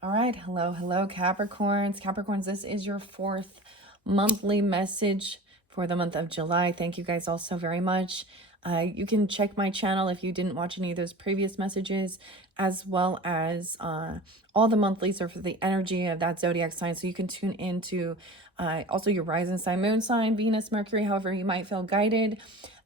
All right. Hello, Capricorns. Capricorns, this is your fourth monthly message for the month of July. Thank you guys all so very much. You can check my channel if you didn't watch any of those previous messages, as well as all the monthlies are for the energy of that zodiac sign. So you can tune into also your rising sign, moon sign, Venus, Mercury, however you might feel guided.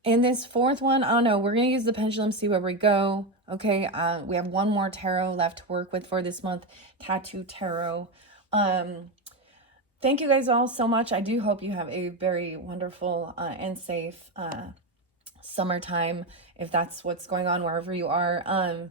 In this fourth one, I don't know, we're going to use the pendulum, see where we go. Okay, we have one more tarot left to work with for this month, Tattoo Tarot. Thank you guys all so much. I do hope you have a very wonderful and safe summertime, if that's what's going on wherever you are.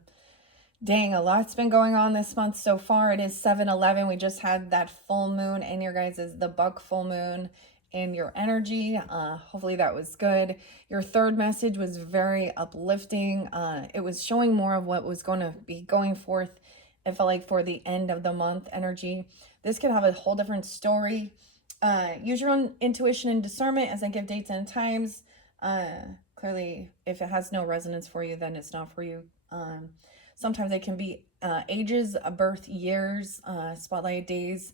Dang, a lot's been going on this month so far. It is 7-11. We just had that full moon in your guys' the buck full moon in your energy. Hopefully that was good. Your third message was very uplifting. It was showing more of what was going to be going forth. It felt like for the end of the month energy. This could have a whole different story. Use your own intuition and discernment as I give dates and times. Clearly, if it has no resonance for you, then it's not for you. Sometimes it can be ages, birth years, spotlight days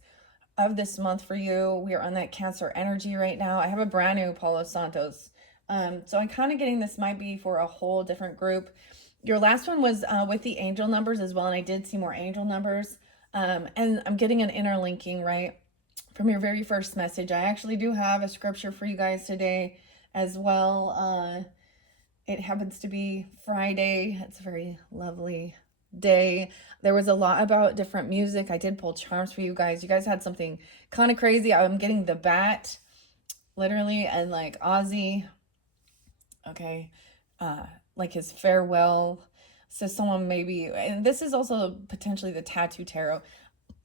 of this month for you. We are on that Cancer energy right now. I have a brand new Palo Santos. So I'm kind of getting this might be for a whole different group. Your last one was with the angel numbers as well, and I did see more angel numbers. And I'm getting an interlinking, right, from your very first message. I actually do have a scripture for you guys today as well. It happens to be Friday. It's a very lovely day. There was a lot about different music. I did pull charms for you guys. You guys had something kind of crazy. I'm getting the bat, literally, and like Ozzy. Okay. Like his farewell. So someone maybe, and this is also potentially the Tattoo Tarot.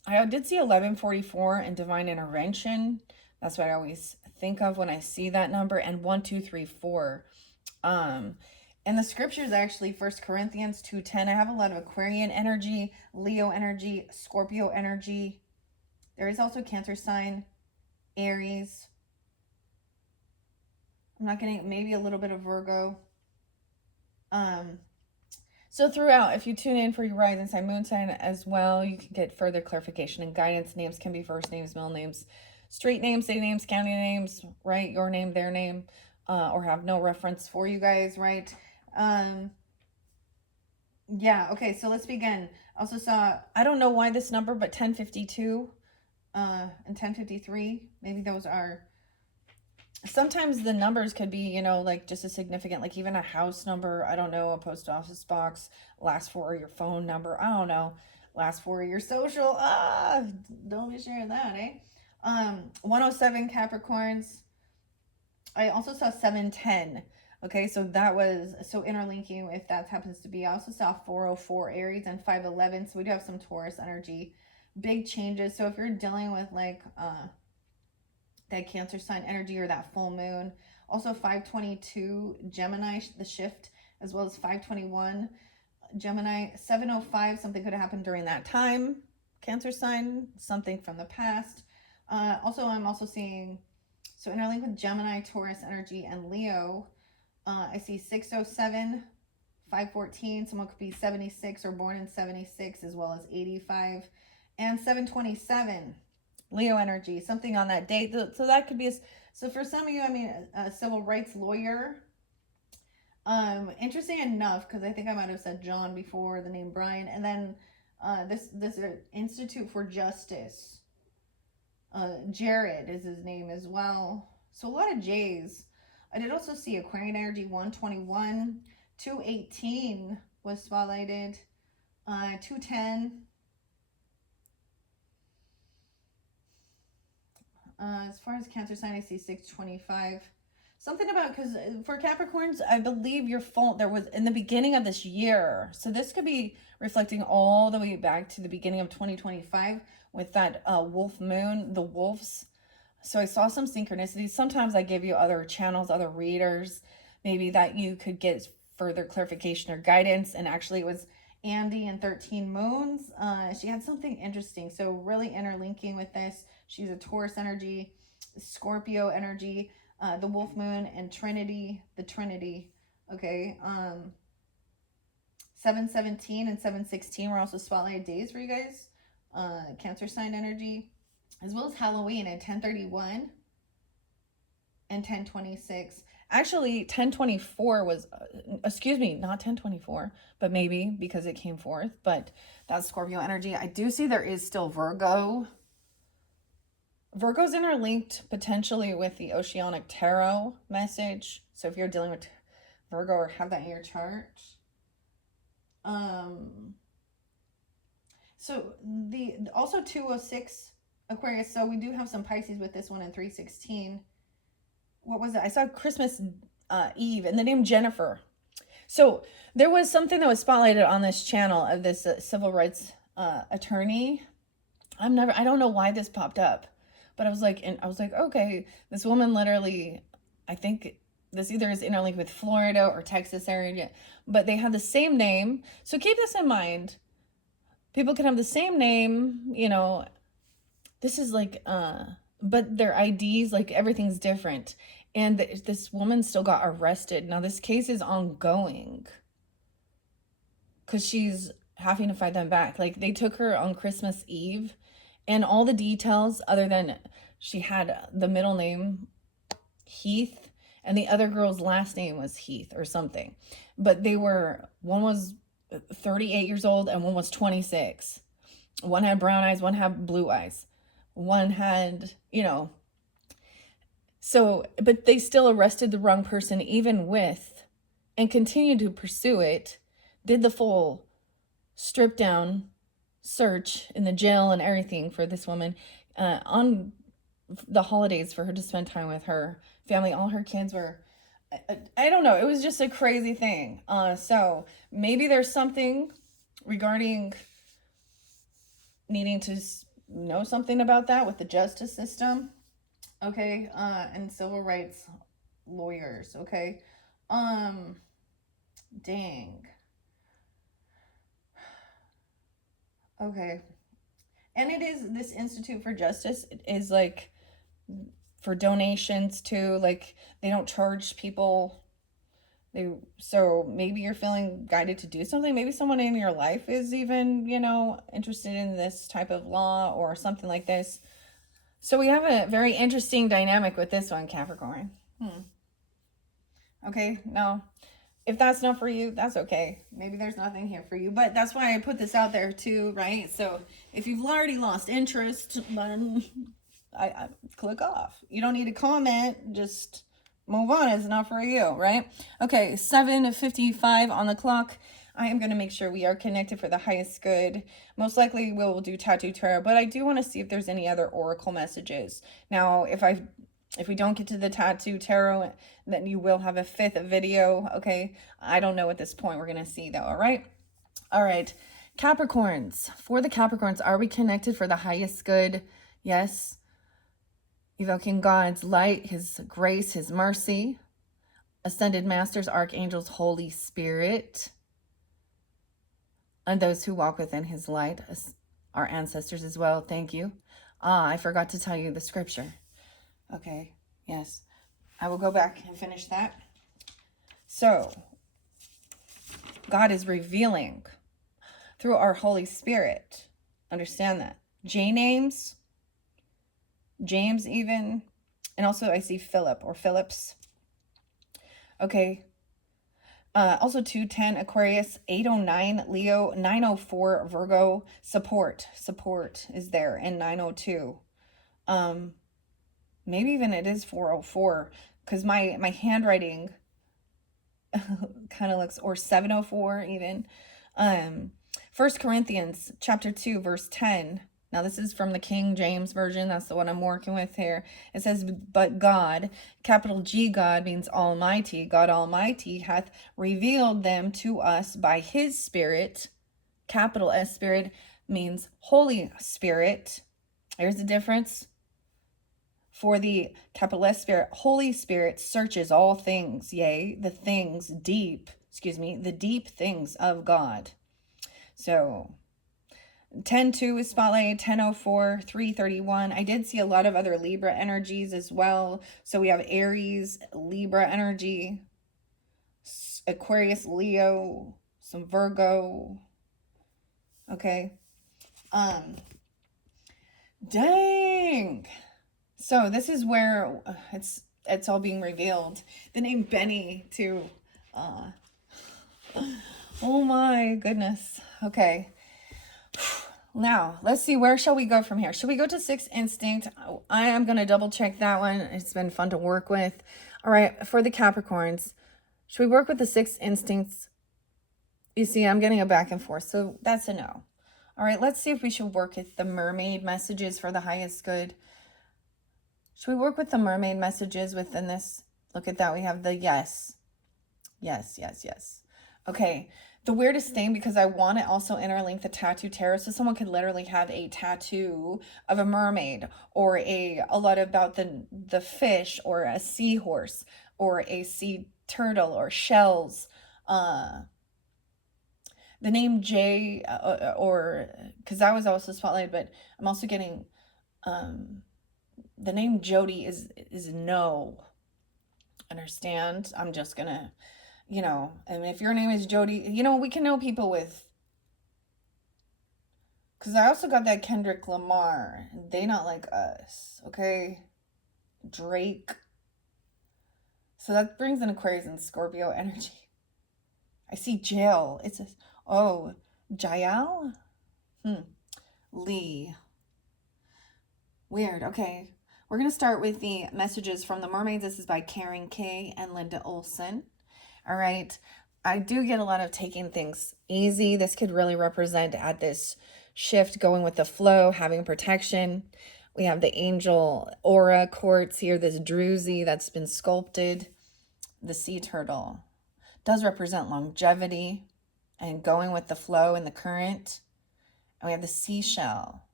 I did see 1144 and Divine Intervention. That's what I always think of when I see that number, and 1234. And the scriptures actually 1 Corinthians 2:10. I have a lot of Aquarian energy, Leo energy, Scorpio energy. There is also Cancer sign, Aries. I'm not getting, maybe a little bit of Virgo. So throughout, if you tune in for your rising sign, moon sign as well, you can get further clarification and guidance. Names can be first names, middle names, street names, city names, county names, right? Your name, their name, or have no reference for you guys, right? Yeah, okay, so let's begin. I also saw, I don't know why this number, but 1052 and 1053, maybe those are, sometimes the numbers could be, you know, like just a significant, like even a house number, I don't know, a post office box, last four of your phone number, I don't know, last four of your social, don't be sharing that, eh? 107 Capricorns. I also saw 710. Okay, so that was, so interlinking, if that happens to be. I also saw 404 Aries and 511, so we do have some Taurus energy. Big changes. So if you're dealing with like that Cancer sign energy or that full moon. Also 522 Gemini, the shift, as well as 521 Gemini. 705, something could have happened during that time. Cancer sign, something from the past. I'm also seeing, so interlink with Gemini, Taurus energy, and Leo. I see 607, 514. Someone could be 76 or born in 76, as well as 85. And 727, Leo energy, something on that date. So that could be, so for some of you, I mean, a civil rights lawyer. Interesting enough, because I think I might have said John before, the name Brian. And then this Institute for Justice. Jared is his name as well. So a lot of J's. I did also see Aquarian energy 121. 218 was spotlighted. 210. As far as Cancer sign, I see 625. Something about, because for Capricorns, I believe your fault there was in the beginning of this year. So this could be reflecting all the way back to the beginning of 2025 with that wolf moon, the wolves. So I saw some synchronicities. Sometimes I give you other channels, other readers, maybe that you could get further clarification or guidance. And actually it was Andy in 13 Moons. She had something interesting. So really interlinking with this. She's a Taurus energy, Scorpio energy, the Wolf Moon, and Trinity, the Trinity. Okay. 717 and 716 were also spotlight days for you guys. Cancer sign energy, as well as Halloween at 10:31 and 10:26. Actually, 10:24 was, excuse me, not 10:24, but maybe because it came forth, but that's Scorpio energy. I do see there is still Virgo. Virgo's interlinked potentially with the Oceanic Tarot message. So if you're dealing with Virgo or have that in your chart. So the also 206 Aquarius. So we do have some Pisces with this one in 316. What was it? I saw Christmas Eve and the name Jennifer. So there was something that was spotlighted on this channel of this civil rights attorney. I don't know why this popped up, but I was like, okay, this woman literally, I think this either is interlinked with Florida or Texas area, but they have the same name. So keep this in mind. People can have the same name, you know, this is like, but their IDs, like everything's different. And this woman still got arrested. Now this case is ongoing because she's having to fight them back. Like they took her on Christmas Eve and all the details other than she had the middle name Heath and the other girl's last name was Heath or something. But one was 38 years old and one was 26. One had brown eyes, one had blue eyes. One had, you know, so, but they still arrested the wrong person even with, and continued to pursue it, did the full strip down search in the jail and everything for this woman on the holidays for her to spend time with her family. All her kids were, I don't know, it was just a crazy thing. So maybe there's something regarding needing to know something about that with the justice system, okay, and civil rights lawyers, okay. Dang. Okay. And it is, this Institute for Justice is like for donations too, like they don't charge people. So maybe you're feeling guided to do something. Maybe someone in your life is even, you know, interested in this type of law or something like this. So we have a very interesting dynamic with this one, Capricorn. Okay, now, if that's not for you, that's okay. Maybe there's nothing here for you, but that's why I put this out there too, right? So if you've already lost interest, then I click off. You don't need to comment, just move on. It's not for you, right? Okay, 7:55 on the clock. I am going to make sure we are connected for the highest good. Most likely we'll do Tattoo Tarot, but I do want to see if there's any other oracle messages. Now, if we don't get to the Tattoo Tarot, then you will have a 5th video, okay? I don't know at this point. We're going to see though, all right? All right. Capricorns. For the Capricorns, are we connected for the highest good? Yes. Evoking God's light, His grace, His mercy. Ascended Masters, Archangels, Holy Spirit. And those who walk within His light, our ancestors as well. Thank you. I forgot to tell you the scripture. Okay, yes. I will go back and finish that. So, God is revealing through our Holy Spirit. Understand that. J names, James even, and also I see Philip or Phillips. Okay. Also 210 Aquarius, 809 Leo, 904 Virgo. Support is there, and 902. Maybe even it is 404 because my handwriting kind of looks, or 704 even. 1 Corinthians chapter 2 verse 10. Now this is from the King James Version. That's the one I'm working with here. It says, but God, capital G, God means Almighty. God Almighty hath revealed them to us by His Spirit. Capital S Spirit means Holy Spirit. There's the difference. For the capital S Spirit, Holy Spirit searches all things, yea, the deep things of God. So 10:2 is spotlight, 10:04, 3:31. I did see a lot of other Libra energies as well. So we have Aries, Libra energy, Aquarius, Leo, some Virgo. Okay. Dang. So this is where it's all being revealed. The name Benny too. Uh, oh my goodness. Okay. Now, let's see, where shall we go from here? Should we go to Sixth Instinct? I am going to double check that one. It's been fun to work with. All right, for the Capricorns, should we work with the Sixth Instincts? You see, I'm getting a back and forth, so that's a no. All right, let's see if we should work with the mermaid messages for the highest good. Should we work with the mermaid messages within this? Look at that. We have the yes. Yes, yes, yes. Okay. The weirdest thing, because I want to also interlink the tattoo tarot, so someone could literally have a tattoo of a mermaid, or a lot about the fish, or a seahorse, or a sea turtle, or shells. The name Jay, or because that was also spotlighted, but I'm also getting the name Jody is no. Understand? I'm just gonna, and if your name is Jody, we can know people with, because I also got that Kendrick Lamar. They not like us, okay? Drake. So that brings in Aquarius and Scorpio energy. I see jail. It says, oh, Jael? Lee. Weird. Okay. We're going to start with the messages from the mermaids. This is by Karen K and Linda Olson. All right. I do get a lot of taking things easy. This could really represent at this shift, going with the flow, having protection. We have the angel aura quartz here, this druzy that's been sculpted. The sea turtle does represent longevity and going with the flow and the current. And we have the seashell.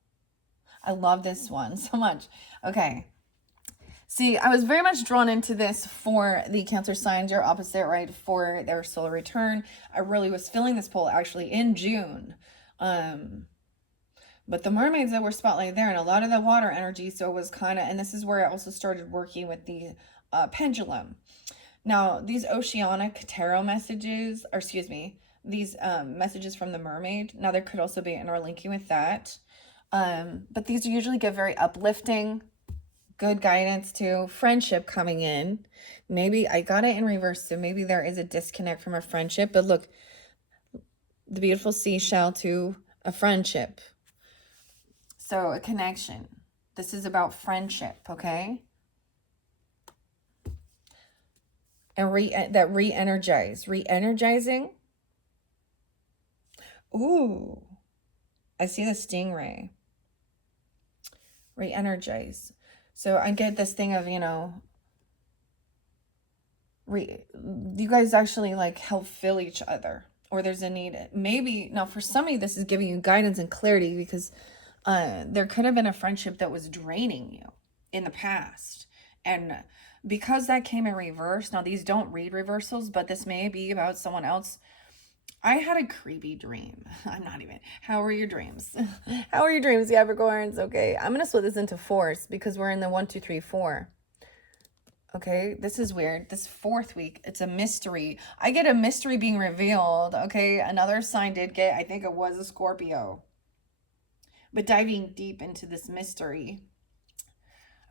I love this one so much. Okay. See, I was very much drawn into this for the Cancer signs, your opposite, right, for their solar return. I really was feeling this pull actually in June. But the mermaids that were spotlighted there, and a lot of the water energy, so it was kind of, and this is where I also started working with the pendulum. Now, these oceanic tarot messages, or excuse me, these messages from the mermaid, now there could also be interlinking with that. But these usually give very uplifting, good guidance too. Friendship coming in. Maybe I got it in reverse, so maybe there is a disconnect from a friendship. But look, the beautiful seashell to a friendship. So a connection. This is about friendship, okay? And re-energize. Re-energizing. Ooh. I see the stingray. Re-energize. So I get this thing of, you guys actually like help fill each other, or there's a need. Maybe, now for somebody, this is giving you guidance and clarity, because there could have been a friendship that was draining you in the past. And because that came in reverse, now these don't read reversals, but this may be about someone else. I had a creepy dream. I'm not even. How are your dreams? How are your dreams, Capricorns? Okay, I'm going to split this into fours because we're in the 1, 2, 3, 4. Okay, this is weird. This fourth week, it's a mystery. I get a mystery being revealed. Okay, another sign did get, I think it was a Scorpio. But diving deep into this mystery.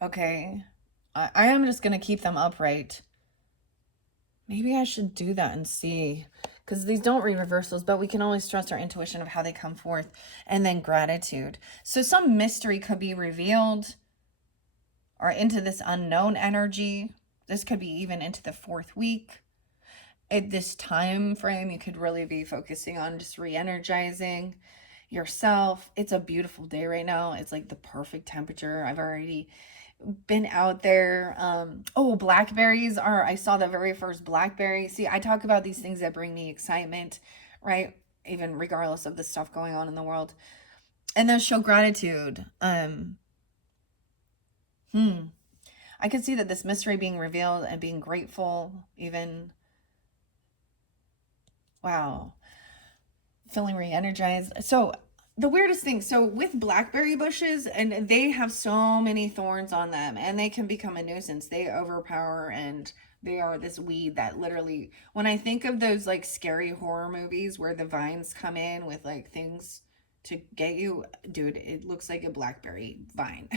Okay, I am just going to keep them upright. Maybe I should do that and see, because these don't read reversals, but we can always trust our intuition of how they come forth. And then gratitude. So some mystery could be revealed, or into this unknown energy. This could be even into the fourth week. At this time frame, you could really be focusing on just re-energizing yourself. It's a beautiful day right now. It's like the perfect temperature. I've already been out there. Oh, blackberries are, I saw the very first blackberry. See, I talk about these things that bring me excitement, right? Even regardless of the stuff going on in the world. And then show gratitude. I could see that this mystery being revealed and being grateful, even, wow, feeling re-energized. So the weirdest thing, so with blackberry bushes, and they have so many thorns on them, and they can become a nuisance. They overpower, and they are this weed that literally, when I think of those like scary horror movies where the vines come in with like things to get you, dude, it looks like a blackberry vine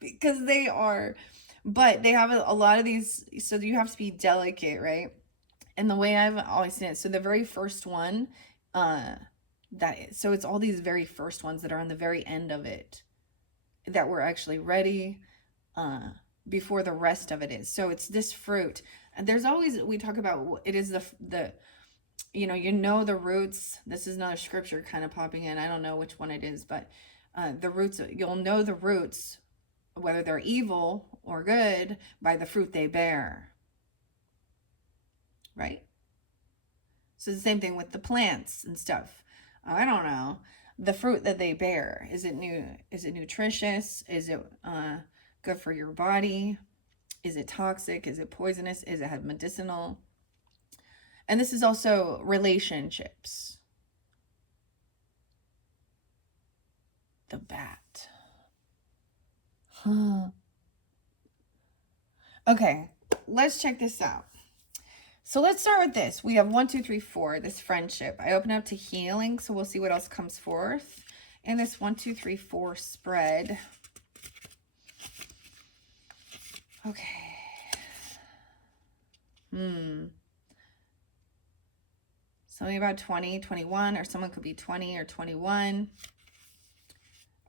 because they are, but they have a lot of these, so you have to be delicate, right? And the way I've always seen it, so the very first one, so it's all these very first ones that are on the very end of it that were actually ready before the rest of it is. So it's this fruit. And there's always, we talk about, it is the the roots. This is another scripture kind of popping in. I don't know which one it is, but the roots, you'll know the roots, whether they're evil or good, by the fruit they bear. Right? So the same thing with the plants and stuff. I don't know. The fruit that they bear, is it nutritious? Is it good for your body? Is it toxic? Is it poisonous? Is it have medicinal? And this is also relationships. The bat. Okay, let's check this out. So let's start with this. We have 1, 2, 3, 4, this friendship. I open up to healing, so we'll see what else comes forth in this 1, 2, 3, 4 spread. Okay. Something about 20, 21, or someone could be 20 or 21.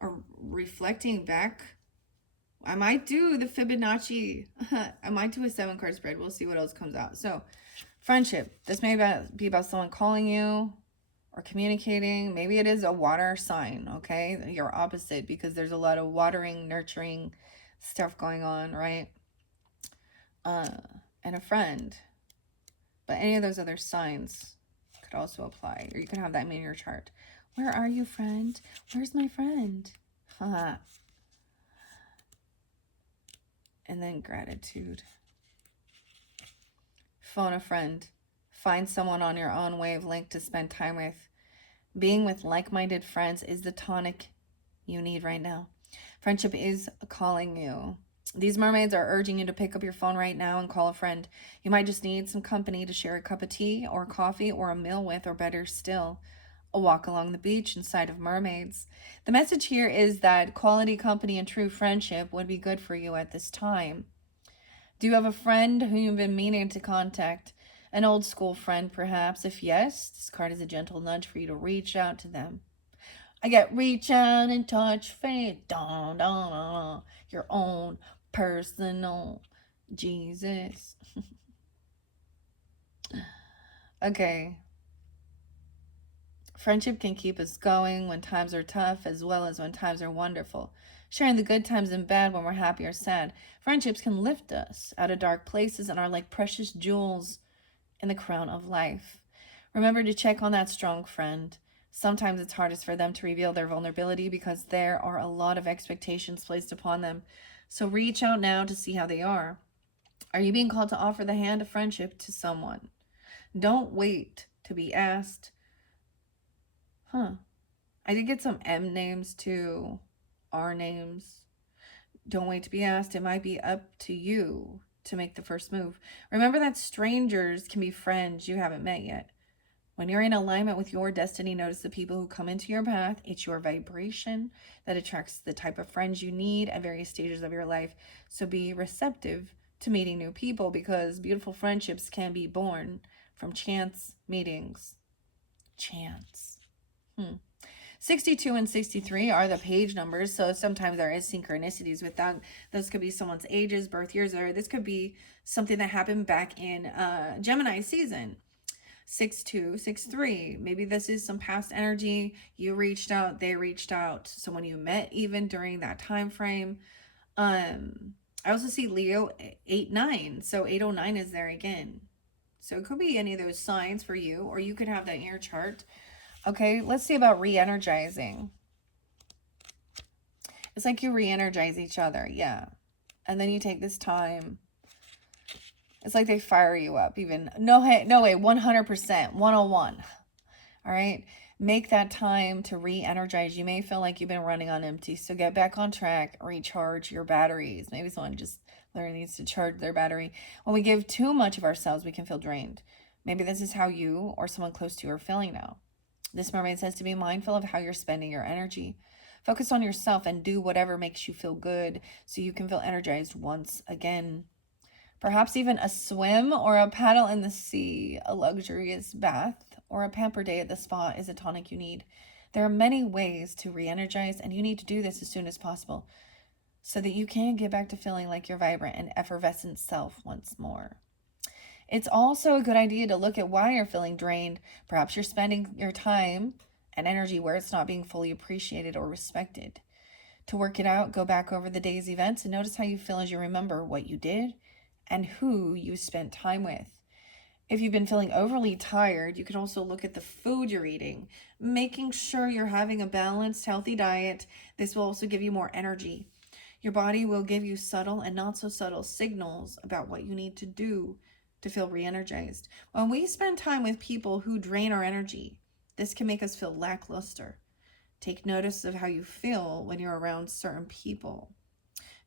Or reflecting back. I might do the Fibonacci. I might do a 7-card spread. We'll see what else comes out. So, friendship. This may be about someone calling you or communicating. Maybe it is a water sign, okay? You're opposite, because there's a lot of watering, nurturing stuff going on, right? And a friend. But any of those other signs could also apply. Or you can have that in your chart. Where are you, friend? Where's my friend? Haha. And then gratitude. Phone a friend. Find someone on your own wavelength to spend time with. Being with like-minded friends is the tonic you need right now. Friendship is calling you. These mermaids are urging you to pick up your phone right now and call a friend. You might just need some company to share a cup of tea or coffee or a meal with, or better still, a walk along the beach inside of mermaids. The message here is that quality company and true friendship would be good for you at this time. Do you have a friend who you've been meaning to contact? An old school friend, perhaps? If yes, this card is a gentle nudge for you to reach out to them. I get reach out and touch faith. Dun, dun, dun, your own personal Jesus. Okay. Friendship can keep us going when times are tough, as well as when times are wonderful. Sharing the good times and bad when we're happy or sad. Friendships can lift us out of dark places and are like precious jewels in the crown of life. Remember to check on that strong friend. Sometimes it's hardest for them to reveal their vulnerability because there are a lot of expectations placed upon them. So reach out now to see how they are. Are you being called to offer the hand of friendship to someone? Don't wait to be asked. I did get some M names too. R names. Don't wait to be asked. It might be up to you to make the first move. Remember that strangers can be friends you haven't met yet. When you're in alignment with your destiny, notice the people who come into your path. It's your vibration that attracts the type of friends you need at various stages of your life. So be receptive to meeting new people, because beautiful friendships can be born from chance meetings. Chance. 62 and 63 are the page numbers, so sometimes there is synchronicities with that. Those could be someone's ages, birth years, or this could be something that happened back in Gemini season. 62, 63. Maybe this is some past energy. You reached out, they reached out. Someone you met even during that time frame. I also see Leo 8-9. So 809 is there again. So it could be any of those signs for you, or you could have that in your chart. Okay, let's see about re-energizing. It's like you re-energize each other, yeah. And then you take this time. It's like they fire you up even. No way, 100%, 101. All right, make that time to re-energize. You may feel like you've been running on empty, so get back on track, recharge your batteries. Maybe someone just literally needs to charge their battery. When we give too much of ourselves, we can feel drained. Maybe this is how you or someone close to you are feeling now. This mermaid says to be mindful of how you're spending your energy. Focus on yourself and do whatever makes you feel good so you can feel energized once again. Perhaps even a swim or a paddle in the sea, a luxurious bath, or a pamper day at the spa is a tonic you need. There are many ways to re-energize, and you need to do this as soon as possible so that you can get back to feeling like your vibrant and effervescent self once more. It's also a good idea to look at why you're feeling drained. Perhaps you're spending your time and energy where it's not being fully appreciated or respected. To work it out, go back over the day's events and notice how you feel as you remember what you did and who you spent time with. If you've been feeling overly tired, you can also look at the food you're eating, making sure you're having a balanced, healthy diet. This will also give you more energy. Your body will give you subtle and not so subtle signals about what you need to do to feel re-energized. When we spend time with people who drain our energy, this can make us feel lackluster. Take notice of how you feel when you're around certain people.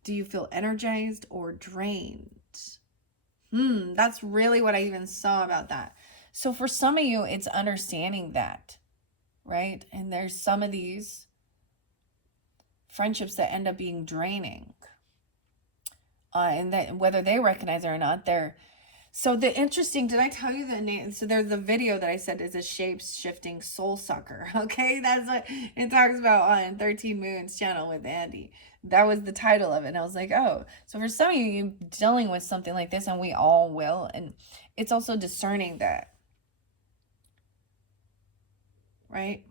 Do you feel energized or drained? That's really what I even saw about that. So for some of you, it's understanding that, right? And there's some of these friendships that end up being draining. And that whether they recognize it or not, did I tell you the name? So there's the video that I said is a shape-shifting soul sucker. Okay, that's what it talks about on 13 Moons channel with Andy. That was the title of it. And I was like, oh, so for some of you dealing with something like this, and we all will, and it's also discerning that, right?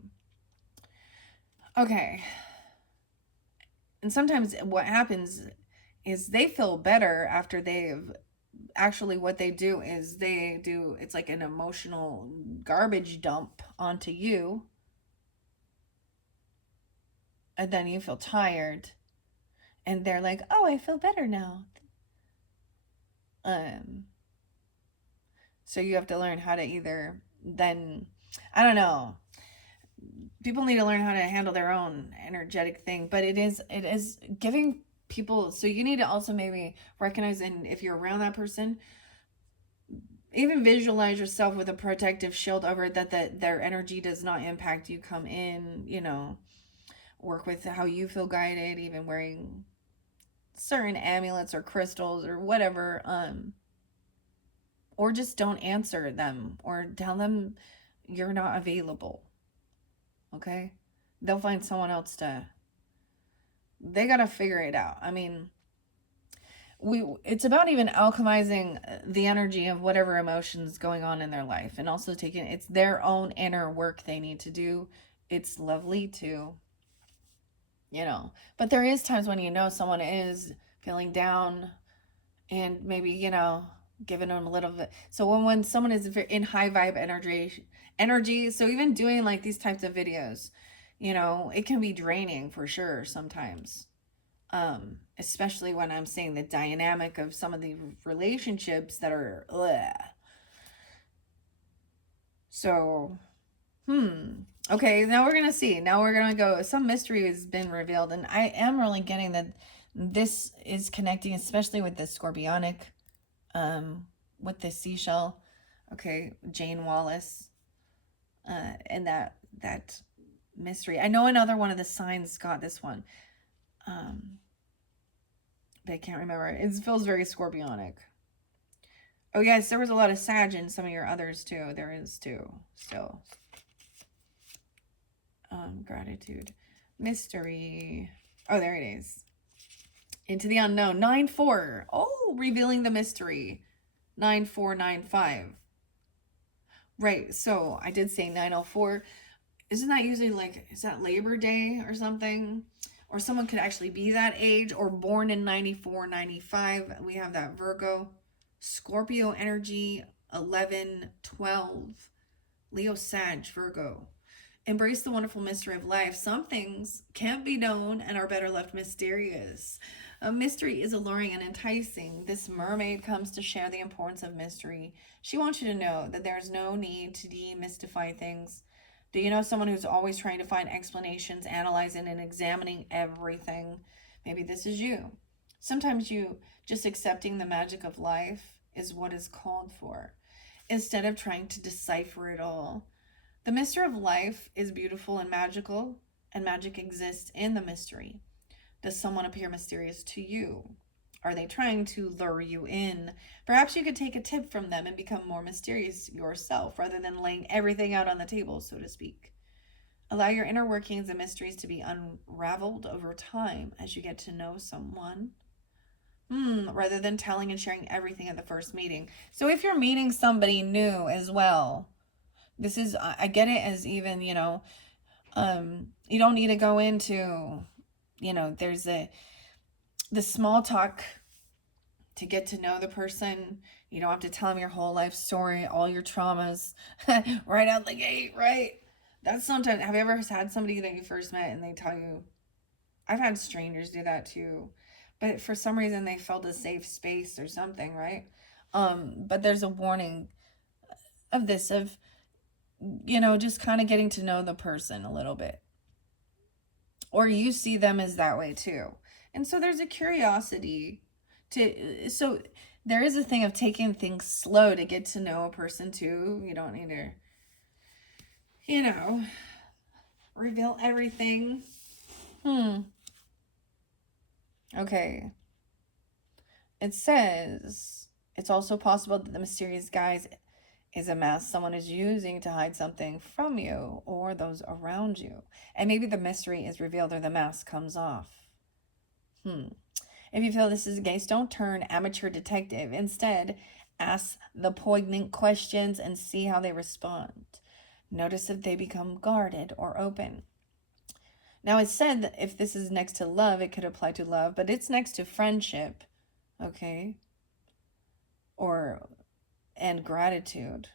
Okay. And sometimes what happens is they feel better after they've actually, what they do is it's like an emotional garbage dump onto you, and then you feel tired and they're like, oh, I feel better now. So you have to learn how to either then, I don't know, people need to learn how to handle their own energetic thing, but it is giving people, so you need to also maybe recognize, and if you're around that person, even visualize yourself with a protective shield over it, that their energy does not impact you. Come in, work with how you feel guided, even wearing certain amulets or crystals or whatever, or just don't answer them or tell them you're not available. Okay, they'll find someone else they gotta figure it out. I mean, it's about even alchemizing the energy of whatever emotions going on in their life, and also it's their own inner work they need to do. It's lovely to, but there is times when someone is feeling down, and maybe giving them a little bit. So when someone is in high vibe energy, so even doing like these types of videos, it can be draining for sure sometimes. Especially when I'm saying the dynamic of some of the relationships that are So okay, now we're gonna see. Now we're gonna go, some mystery has been revealed, and I am really getting that this is connecting, especially with the scorpionic, with the seashell. Okay, Jane Wallace, and that mystery. I know another one of the signs got this one, but I can't remember. It feels very scorpionic. Oh yes, there was a lot of Sag in some of your others too. There is too, still. Gratitude, mystery. Oh, there it is. Into the unknown. 9-4. Oh, revealing the mystery. 9495. Right. So I did say 904. Isn't that usually is that Labor Day or something? Or someone could actually be that age or born in 94, 95. We have that Virgo, Scorpio energy, 11, 12, Leo, Sag, Virgo. Embrace the wonderful mystery of life. Some things can't be known and are better left mysterious. A mystery is alluring and enticing. This mermaid comes to share the importance of mystery. She wants you to know that there's no need to demystify things. Do you know someone who's always trying to find explanations, analyzing and examining everything? Maybe this is you. Sometimes just accepting the magic of life is what is called for, instead of trying to decipher it all. The mystery of life is beautiful and magical, and magic exists in the mystery. Does someone appear mysterious to you? Are they trying to lure you in? Perhaps you could take a tip from them and become more mysterious yourself rather than laying everything out on the table, so to speak. Allow your inner workings and mysteries to be unraveled over time as you get to know someone. Rather than telling and sharing everything at the first meeting. So if you're meeting somebody new as well, this is, I get it as even, you don't need to go into, there's the small talk to get to know the person. You don't have to tell them your whole life story, all your traumas right out the gate, right? That's sometimes, have you ever had somebody that you first met and they tell you, I've had strangers do that too, but for some reason they felt a safe space or something, right? But there's a warning of this, of, just kind of getting to know the person a little bit. Or you see them as that way too. And so there's a curiosity so there is a thing of taking things slow to get to know a person too. You don't need to, reveal everything. Okay. It says it's also possible that the mysterious guise is a mask someone is using to hide something from you or those around you. And maybe the mystery is revealed or the mask comes off. If you feel this is the case, don't turn amateur detective. Instead, ask the poignant questions and see how they respond. Notice if they become guarded or open. Now, it's said that if this is next to love, it could apply to love, but it's next to friendship, okay? And gratitude.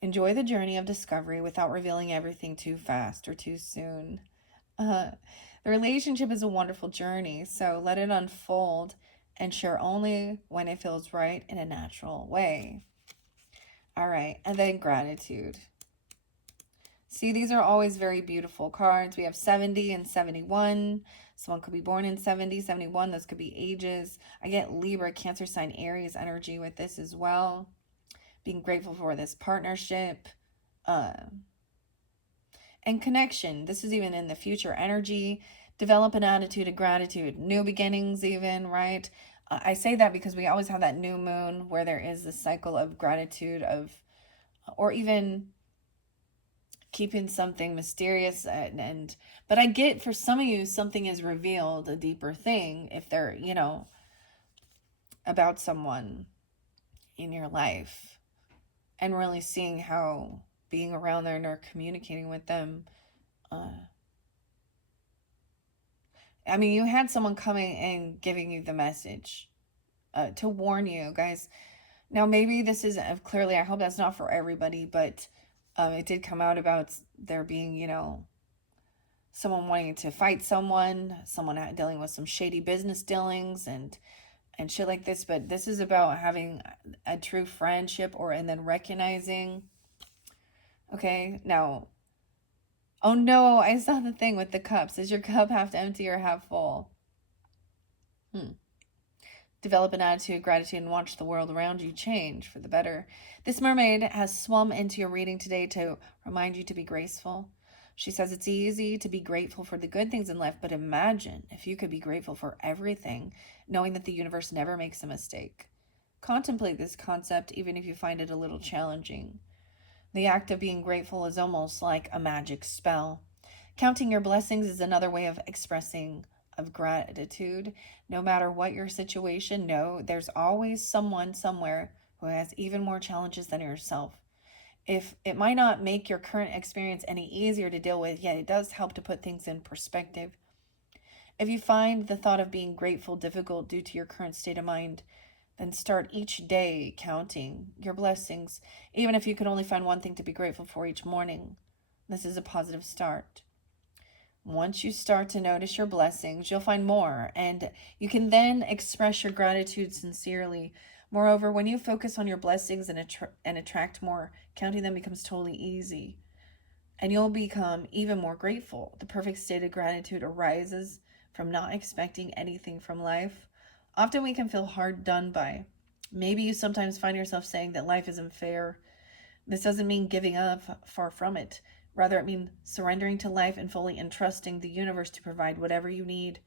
Enjoy the journey of discovery without revealing everything too fast or too soon. The relationship is a wonderful journey, so let it unfold and share only when it feels right in a natural way. All right, and then gratitude. See, these are always very beautiful cards. We have 70 and 71. Someone could be born in 70, 71. Those could be ages. I get Libra, Cancer sign, Aries energy with this as well. Being grateful for this partnership. And connection. This is even in the future energy. Develop an attitude of gratitude. New beginnings even, right? I say that because we always have that new moon where there is this cycle of gratitude or even keeping something mysterious but I get for some of you something is revealed, a deeper thing, if they're about someone in your life, and really seeing how being around there and communicating with them. I mean, you had someone coming and giving you the message to warn you guys. Now maybe this is clearly, I hope that's not for everybody, but it did come out about there being, someone wanting to fight someone dealing with some shady business dealings and shit like this. But this is about having a true friendship and then recognizing. Okay, now, oh no, I saw the thing with the cups. Is your cup half empty or half full? Develop an attitude of gratitude and watch the world around you change for the better. This mermaid has swum into your reading today to remind you to be graceful. She says it's easy to be grateful for the good things in life, but imagine if you could be grateful for everything, knowing that the universe never makes a mistake. Contemplate this concept even if you find it a little challenging. The act of being grateful is almost like a magic spell. Counting your blessings is another way of expressing of gratitude. No matter what your situation, know there's always someone somewhere who has even more challenges than yourself. If it might not make your current experience any easier to deal with, yet it does help to put things in perspective. If you find the thought of being grateful difficult due to your current state of mind, then start each day counting your blessings, even if you can only find one thing to be grateful for each morning. This is a positive start. Once you start to notice your blessings, you'll find more, and you can then express your gratitude sincerely. Moreover, when you focus on your blessings and attract more, counting them becomes totally easy, and you'll become even more grateful. The perfect state of gratitude arises from not expecting anything from life. Often we can feel hard done by. Maybe you sometimes find yourself saying that life isn't fair, This doesn't mean giving up, far from it. Rather, it means surrendering to life and fully entrusting the universe to provide whatever you need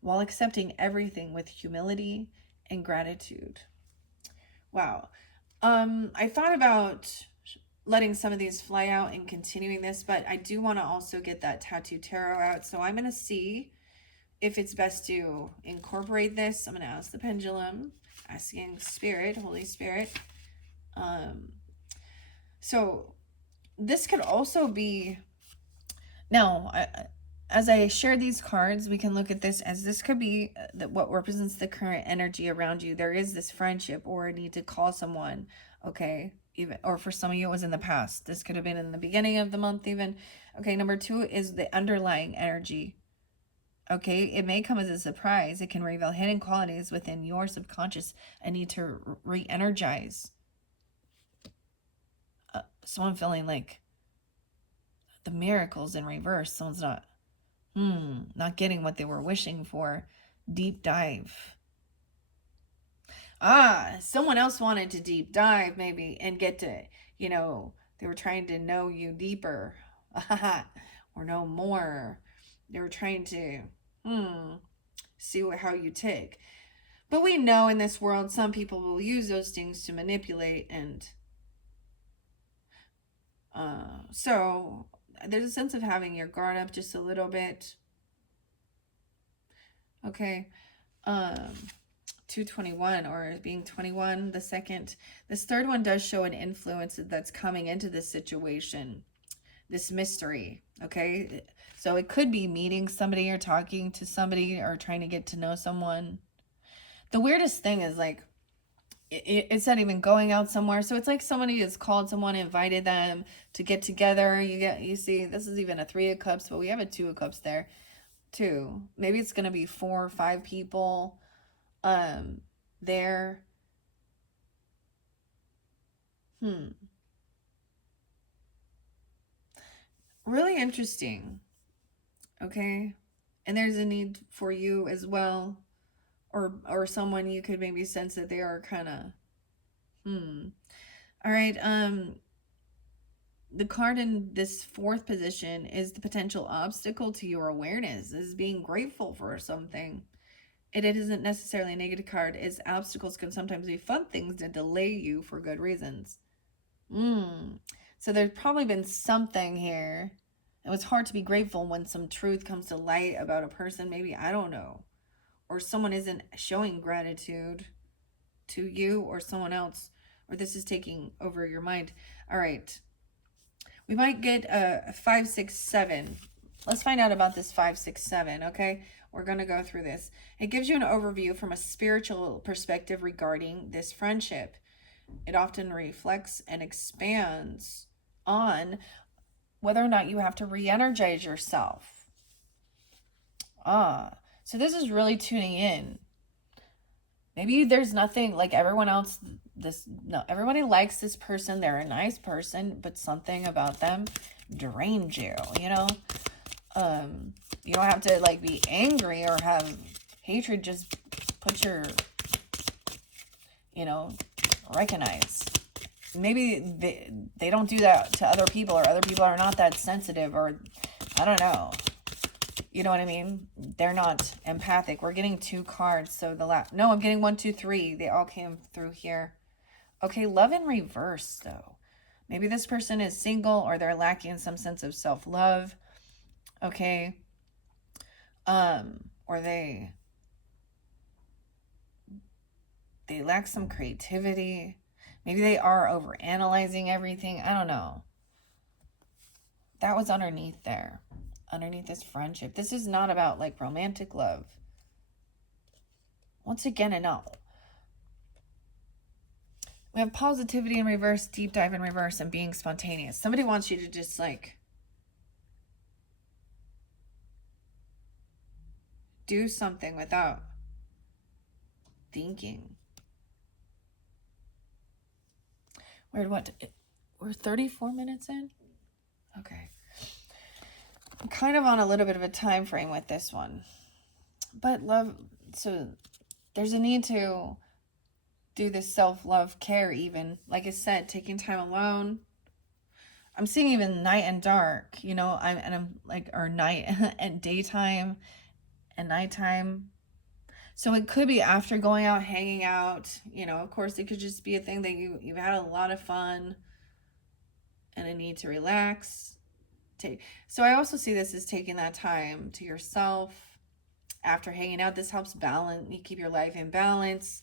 while accepting everything with humility and gratitude. Wow. I thought about letting some of these fly out and continuing this, but I do want to also get that tattoo tarot out. So I'm going to see if it's best to incorporate this. I'm going to ask the pendulum, asking Spirit, Holy Spirit. So this could also be, now, as I share these cards, we can look at this as this could be what represents the current energy around you. There is this friendship or a need to call someone, okay? Even, or for some of you, it was in the past. This could have been in the beginning of the month even. Okay, number 2 is the underlying energy. Okay, it may come as a surprise. It can reveal hidden qualities within your subconscious, a need to re-energize. Someone feeling like the miracles in reverse. Someone's not getting what they were wishing for. Deep dive. Someone else wanted to deep dive maybe and get to, they were trying to know you deeper or know more. They were trying to see how you tick. But we know in this world, some people will use those things to manipulate, and so there's a sense of having your guard up just a little bit. Okay. 221, or being 21, the second. This third one does show an influence that's coming into this situation, this mystery, okay? So it could be meeting somebody or talking to somebody or trying to get to know someone. The weirdest thing is like, it's not even going out somewhere. So it's like somebody has called someone, invited them to get together. You see, this is even a 3 of Cups, but we have a 2 of Cups there too. Maybe it's going to be 4 or 5 people there. Really interesting. Okay. And there's a need for you as well, or someone you could maybe sense that they are kind of all right. The card in this 4th position is the potential obstacle to your awareness, is being grateful for something. It isn't necessarily a negative card, as obstacles can sometimes be fun things that delay you for good reasons. So there's probably been something here. It was hard to be grateful when some truth comes to light about a person, maybe, I don't know. Or someone isn't showing gratitude to you or someone else, or this is taking over your mind. All right. We might get a 5, 6, 7. Let's find out about this 5, 6, 7, okay? We're going to go through this. It gives you an overview from a spiritual perspective regarding this friendship. It often reflects and expands on whether or not you have to re-energize yourself. So this is really tuning in. Maybe there's nothing like everyone else. No, everybody likes this person. They're a nice person, but something about them drains you, You don't have to like be angry or have hatred. Just put your, recognize. Maybe they don't do that to other people, or other people are not that sensitive, or I don't know. You know what I mean? They're not empathic. We're getting 2 cards. So no, I'm getting 1, 2, 3. They all came through here. Okay, love in reverse though. Maybe this person is single, or they're lacking some sense of self-love. Okay. Or they lack some creativity. Maybe they are overanalyzing everything. I don't know. That was underneath there. Underneath this friendship. This is not about like romantic love. Once again, enough. We have positivity in reverse, deep dive in reverse, and being spontaneous. Somebody wants you to just like do something without thinking. We're 34 minutes in? Okay. I'm kind of on a little bit of a time frame with this one. But so there's a need to do this self-love care even. Like I said, taking time alone, I'm seeing even night and dark, you know, I'm like, or night and daytime and nighttime. So it could be after going out, hanging out, you know, of course it could just be a thing that you've had a lot of fun and a need to relax. So I also see this as taking that time to yourself after hanging out. This helps balance, you keep your life in balance.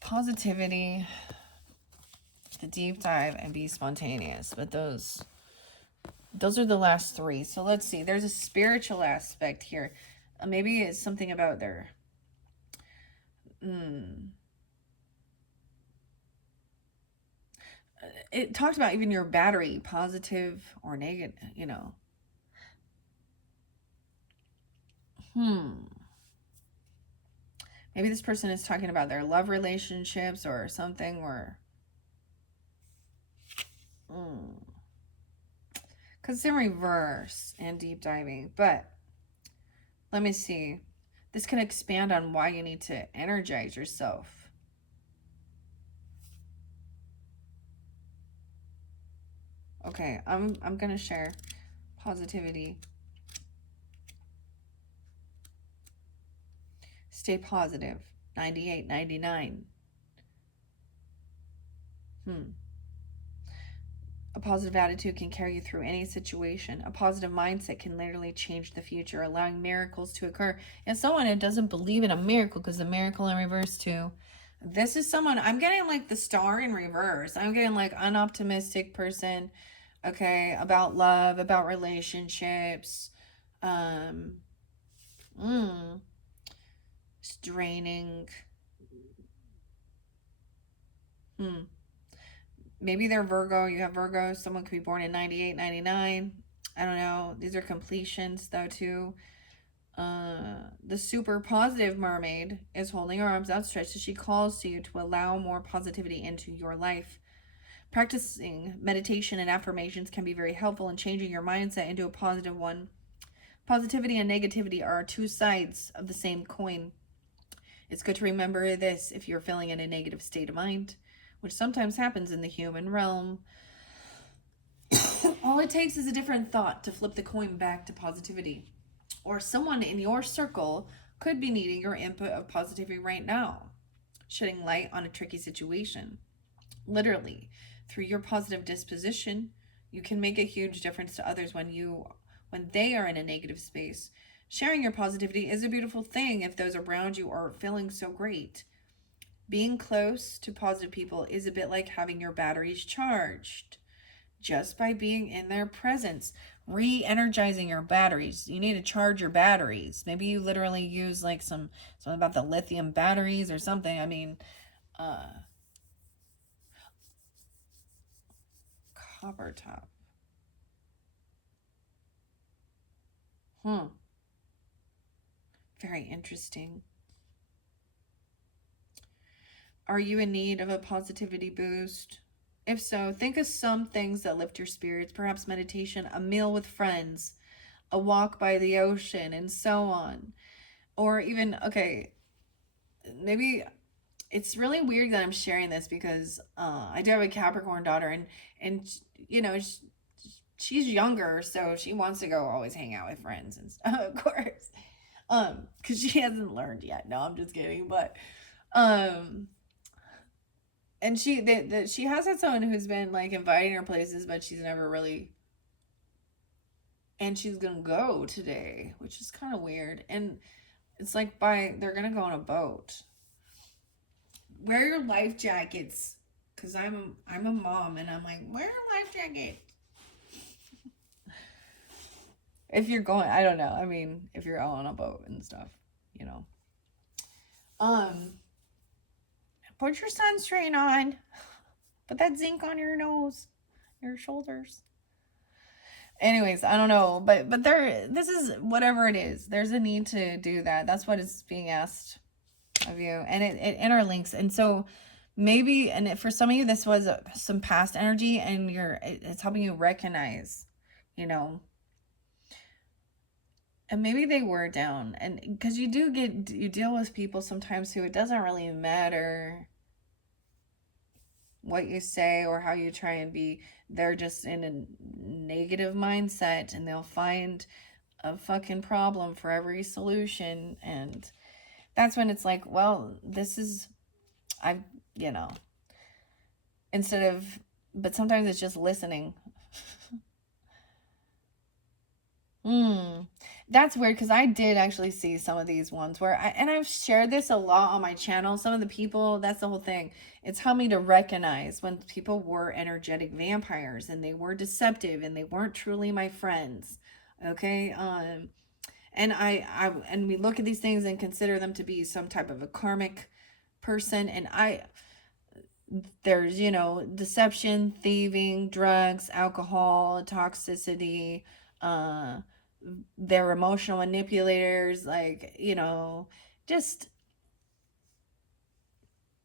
Positivity, the deep dive, and be spontaneous. But those are the last three. So let's see. There's a spiritual aspect here. Maybe it's something about their it talked about even your battery, positive or negative, you know. Maybe this person is talking about their love relationships or something, or because it's in reverse and deep diving. But let me see. This can expand on why you need to energize yourself. Okay, I'm gonna share positivity. Stay positive. 98, 99. A positive attitude can carry you through any situation. A positive mindset can literally change the future, allowing miracles to occur. And someone who doesn't believe in a miracle, because the miracle in reverse too. This is someone, I'm getting like the star in reverse. I'm getting like unoptimistic person, okay, about love, about relationships. It's draining. Maybe they're Virgo. You have Virgo. Someone could be born in 98, 99. I don't know. These are completions, though, too. The super positive mermaid is holding her arms outstretched as she calls to you to allow more positivity into your life. Practicing meditation and affirmations can be very helpful in changing your mindset into a positive one. Positivity and negativity are two sides of the same coin. It's good to remember this if you're feeling in a negative state of mind, which sometimes happens in the human realm. All it takes is a different thought to flip the coin back to positivity. Or someone in your circle could be needing your input of positivity right now, shedding light on a tricky situation. Literally, through your positive disposition, you can make a huge difference to others when they are in a negative space. Sharing your positivity is a beautiful thing if those around you are feeling so great. Being close to positive people is a bit like having your batteries charged. Just by being in their presence, re-energizing your batteries. You need to charge your batteries. Maybe you literally use like something about the lithium batteries or something. I mean, copper top. Very interesting. Are you in need of a positivity boost? If so, think of some things that lift your spirits, perhaps meditation, a meal with friends, a walk by the ocean, and so on. Or even, okay, maybe it's really weird that I'm sharing this because I do have a Capricorn daughter, and you know, she's younger, so she wants to go always hang out with friends and stuff, of course. Because she hasn't learned yet. No, I'm just kidding. But and she has had someone who's been like inviting her places, but she's never really, and she's gonna go today, which is kind of weird. And it's like they're gonna go on a boat. Wear your life jackets, because I'm a mom, and I'm like, wear your life jacket. If you're going, I don't know. I mean, if you're out on a boat and stuff, you know. Put your sunscreen on. Put that zinc on your nose, your shoulders. Anyways, I don't know, but this is whatever it is. There's a need to do that. That's what is being asked of you, and it interlinks. And so maybe, and for some of you, this was some past energy, and it's helping you recognize, you know. And maybe they were down, and because you deal with people sometimes who it doesn't really matter what you say or how you try and be. They're just in a negative mindset, and they'll find a fucking problem for every solution. And that's when it's like, well, this is, I've, you know, instead of, but sometimes it's just listening. That's weird because I did actually see some of these ones where and I've shared this a lot on my channel. Some of the people, that's the whole thing. It's helped me to recognize when people were energetic vampires and they were deceptive and they weren't truly my friends. Okay. And and we look at these things and consider them to be some type of a karmic person. And there's, deception, thieving, drugs, alcohol, toxicity, they're emotional manipulators, like, just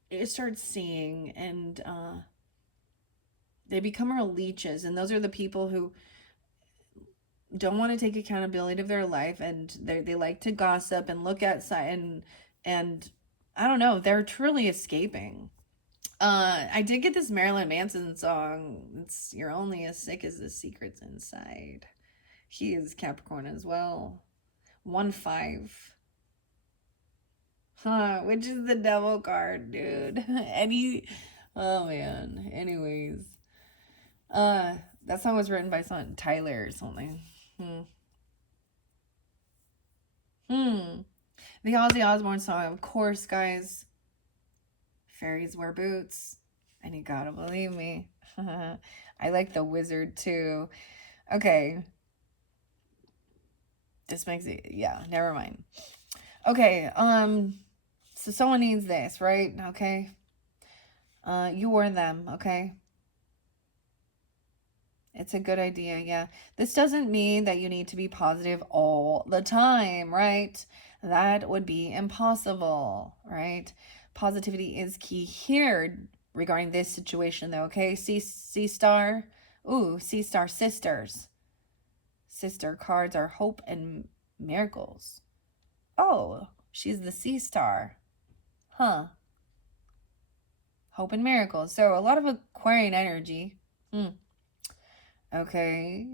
you start seeing, and they become real leeches, and those are the people who don't want to take accountability of their life, and they like to gossip and look at side, and I don't know, they're truly escaping. I did get this Marilyn Manson song. It's "You're Only as Sick as the Secrets Inside." He is Capricorn as well. 1-5. Huh, which is the devil card, dude. And oh man. Anyways. That song was written by Tyler or something. The Ozzy Osbourne song, of course, guys. Fairies wear boots. And you gotta believe me. I like the wizard too. Okay. This makes it, yeah, never mind. Okay, so someone needs this, right? Okay. You or them, okay? It's a good idea, yeah. This doesn't mean that you need to be positive all the time, right? That would be impossible, right? Positivity is key here regarding this situation, though, okay? C star. Ooh, C star sisters. Sister cards are hope and miracles. Oh, she's the C star. Huh. Hope and miracles. So a lot of Aquarian energy. Okay.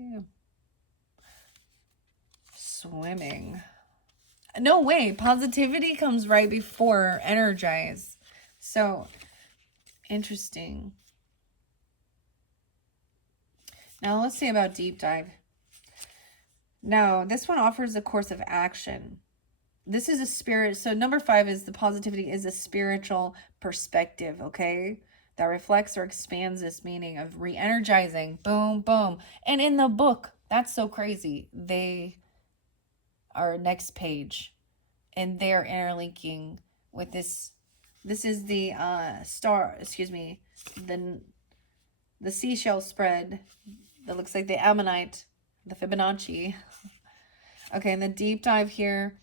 Swimming. No way. Positivity comes right before energize. So interesting. Now let's see about deep dive. Now, this one offers a course of action. This is a spirit. So number 5 is the positivity is a spiritual perspective, okay? That reflects or expands this meaning of re-energizing. Boom, boom. And in the book, that's so crazy. They are next page, and they're interlinking with this. This is the the seashell spread that looks like the ammonite, the Fibonacci. Okay, and the deep dive here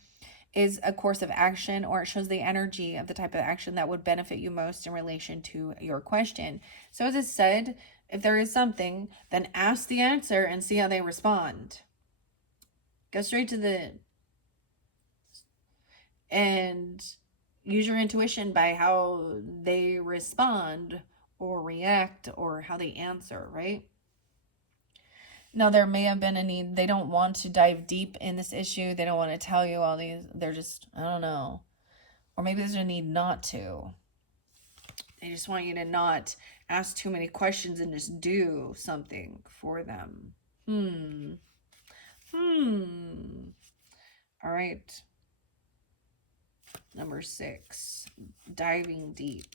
is a course of action, or it shows the energy of the type of action that would benefit you most in relation to your question. So as I said, if there is something, then ask the answer and see how they respond. Go straight to and use your intuition by how they respond or react or how they answer, right? Now, there may have been a need. They don't want to dive deep in this issue. They don't want to tell you all these. They're just, I don't know. Or maybe there's a need not to. They just want you to not ask too many questions and just do something for them. All right. Number 6, diving deep.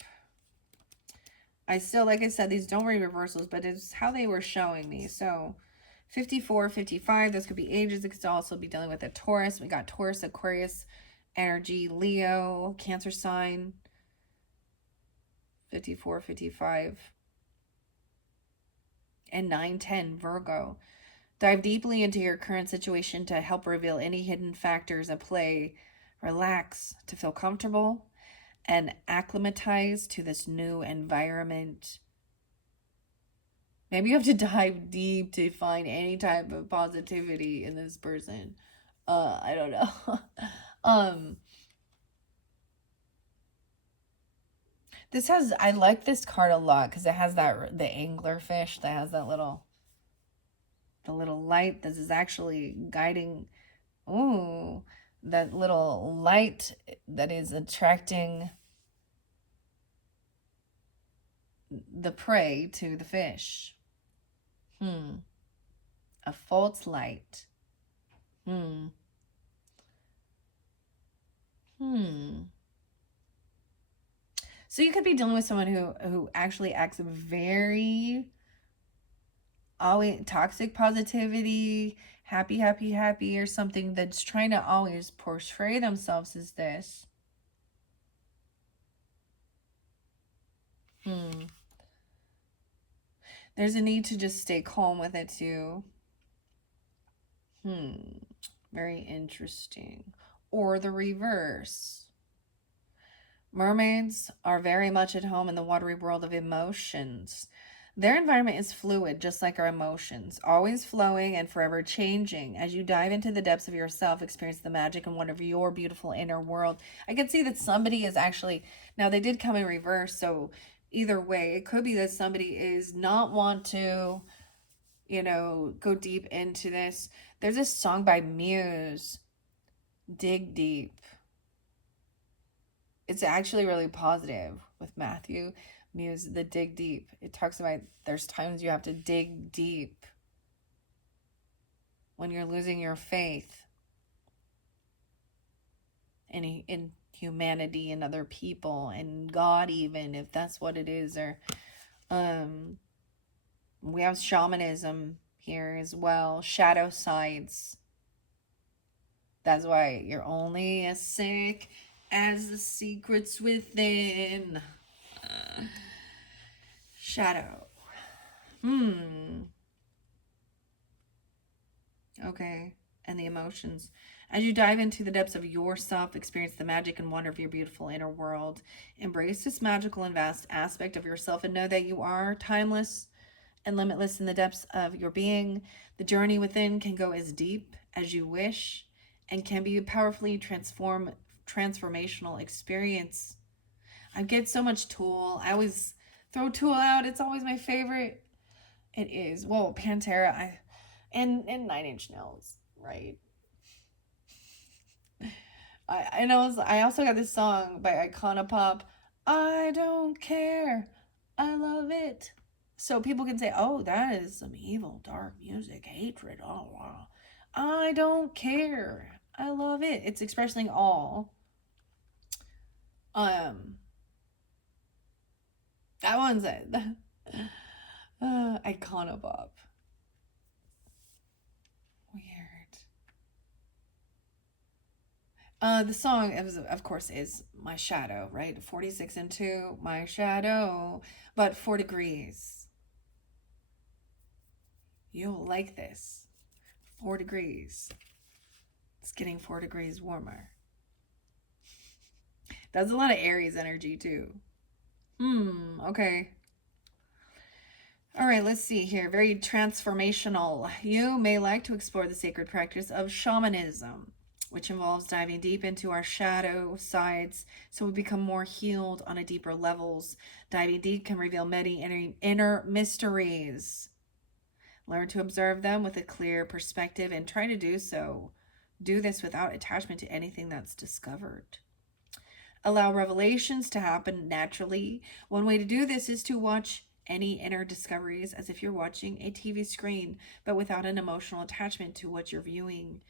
I still, like I said, these don't read reversals, but it's how they were showing me. So 54, 55, this could be ages. It could also be dealing with a Taurus. We got Taurus, Aquarius, energy, Leo, Cancer sign. 54, 55. And 9, 10, Virgo. Dive deeply into your current situation to help reveal any hidden factors at play. Relax to feel comfortable and acclimatize to this new environment. Maybe you have to dive deep to find any type of positivity in this person. I don't know. This has, I like this card a lot because it has that, the anglerfish that has that little, the little light that is actually guiding. Ooh, that little light that is attracting the prey to the fish. A false light. Hmm. So you could be dealing with someone who actually acts very always toxic positivity, happy, happy, happy, or something, that's trying to always portray themselves as this. There's a need to just stay calm with it too. Very interesting. Or the reverse. Mermaids are very much at home in the watery world of emotions. Their environment is fluid, just like our emotions, always flowing and forever changing. As you dive into the depths of yourself, experience the magic and wonder of your beautiful inner world. I can see that somebody is actually, now they did come in reverse, so either way, it could be that somebody is not want to, go deep into this. There's this song by Muse, Dig Deep. It's actually really positive with Matthew Muse, the dig deep. It talks about there's times you have to dig deep when you're losing your faith in humanity and other people and God, even if that's what it is. Or we have shamanism here as well, shadow sides. That's why you're only as sick as the secrets within. Shadow. Okay. And the emotions. As you dive into the depths of yourself, experience the magic and wonder of your beautiful inner world. Embrace this magical and vast aspect of yourself and know that you are timeless and limitless in the depths of your being. The journey within can go as deep as you wish and can be a powerfully transformational experience. I get so much Tool. I always throw Tool out. It's always my favorite. It is. Well, Pantera, and Nine Inch Nails, right? I also got this song by Iconopop. I don't care. I love it. So people can say, "Oh, that is some evil, dark music, hatred." Oh, wow. I don't care. I love it. It's expressing all. That one's it. Iconopop. Weird. The song, of course, is My Shadow, right? 46 and 2, My Shadow. But 4 degrees. You'll like this. 4 degrees. It's getting 4 degrees warmer. That's a lot of Aries energy, too. Okay. All right, let's see here. Very transformational. You may like to explore the sacred practice of shamanism, which involves diving deep into our shadow sides so we become more healed on a deeper levels. Diving deep can reveal many inner mysteries. Learn to observe them with a clear perspective and try to do this without attachment to anything that's discovered. Allow revelations to happen naturally. One way to do this is to watch any inner discoveries as if you're watching a TV screen, but without an emotional attachment to what you're viewing.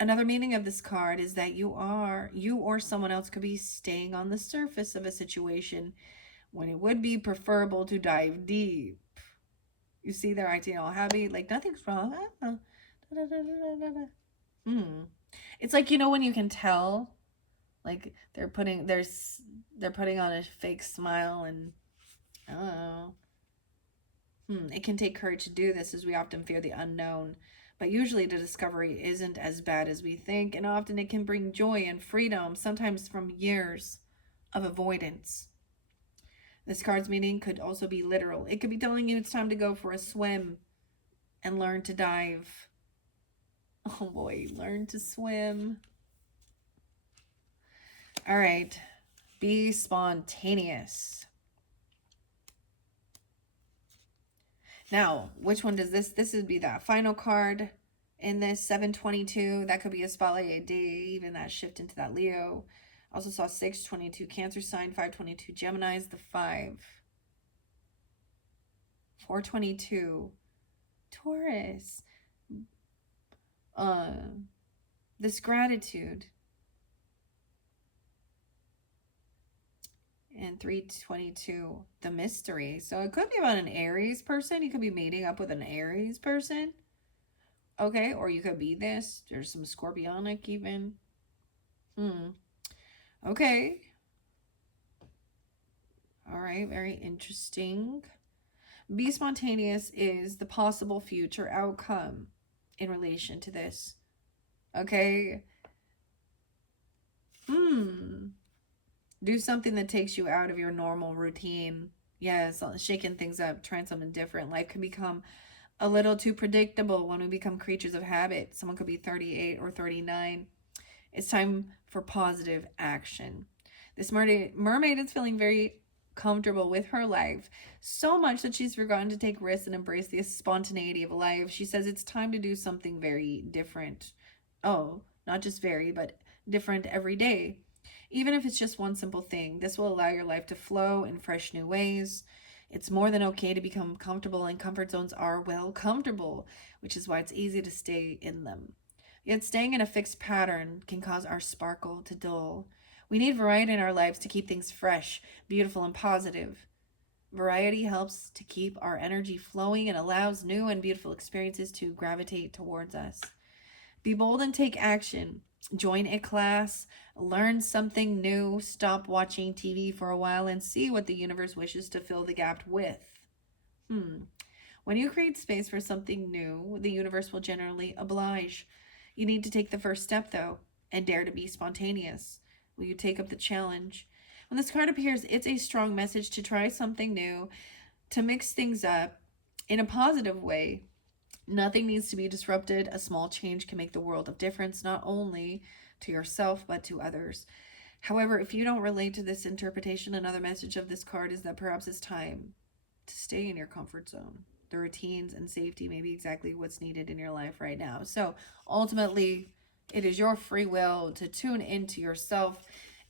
Another meaning of this card is that you or someone else could be staying on the surface of a situation when it would be preferable to dive deep. You see, they're acting all happy, like nothing's wrong. It's like, when you can tell, like they're putting on a fake smile, and oh, it can take courage to do this, as we often fear the unknown. But usually the discovery isn't as bad as we think, and often it can bring joy and freedom, sometimes from years of avoidance. This card's meaning could also be literal. It could be telling you it's time to go for a swim and learn to dive. Oh boy, learn to swim. All right, be spontaneous. Now, which one does this would be that final card in this 722. That could be a spotlight day, even that shift into that Leo. Also saw 622 Cancer sign, 522 Gemini's, the 5. 422 Taurus. This gratitude. And 322 the mystery. So it could be about an Aries person. You could be meeting up with an Aries person. Okay, or you could be this. There's some Scorpionic even. Okay. All right, very interesting. Be spontaneous is the possible future outcome in relation to this. Okay. Do something that takes you out of your normal routine. Yes, shaking things up, trying something different. Life can become a little too predictable when we become creatures of habit. Someone could be 38 or 39. It's time for positive action. This mermaid is feeling very comfortable with her life, so much that she's forgotten to take risks and embrace the spontaneity of life. She says it's time to do something very different. Oh, not just very, but different every day. Even if it's just one simple thing, this will allow your life to flow in fresh new ways. It's more than okay to become comfortable, and comfort zones are, well, comfortable, which is why it's easy to stay in them. Yet staying in a fixed pattern can cause our sparkle to dull. We need variety in our lives to keep things fresh, beautiful, and positive. Variety helps to keep our energy flowing and allows new and beautiful experiences to gravitate towards us. Be bold and take action. Join a class, learn something new, stop watching TV for a while, and see what the universe wishes to fill the gap with. When you create space for something new, the universe will generally oblige. You need to take the first step, though, and dare to be spontaneous. Will you take up the challenge? When this card appears, it's a strong message to try something new, to mix things up in a positive way. Nothing needs to be disrupted. A small change can make the world of difference, not only to yourself, but to others. However, if you don't relate to this interpretation, another message of this card is that perhaps it's time to stay in your comfort zone. The routines and safety may be exactly what's needed in your life right now. So ultimately, it is your free will to tune into yourself.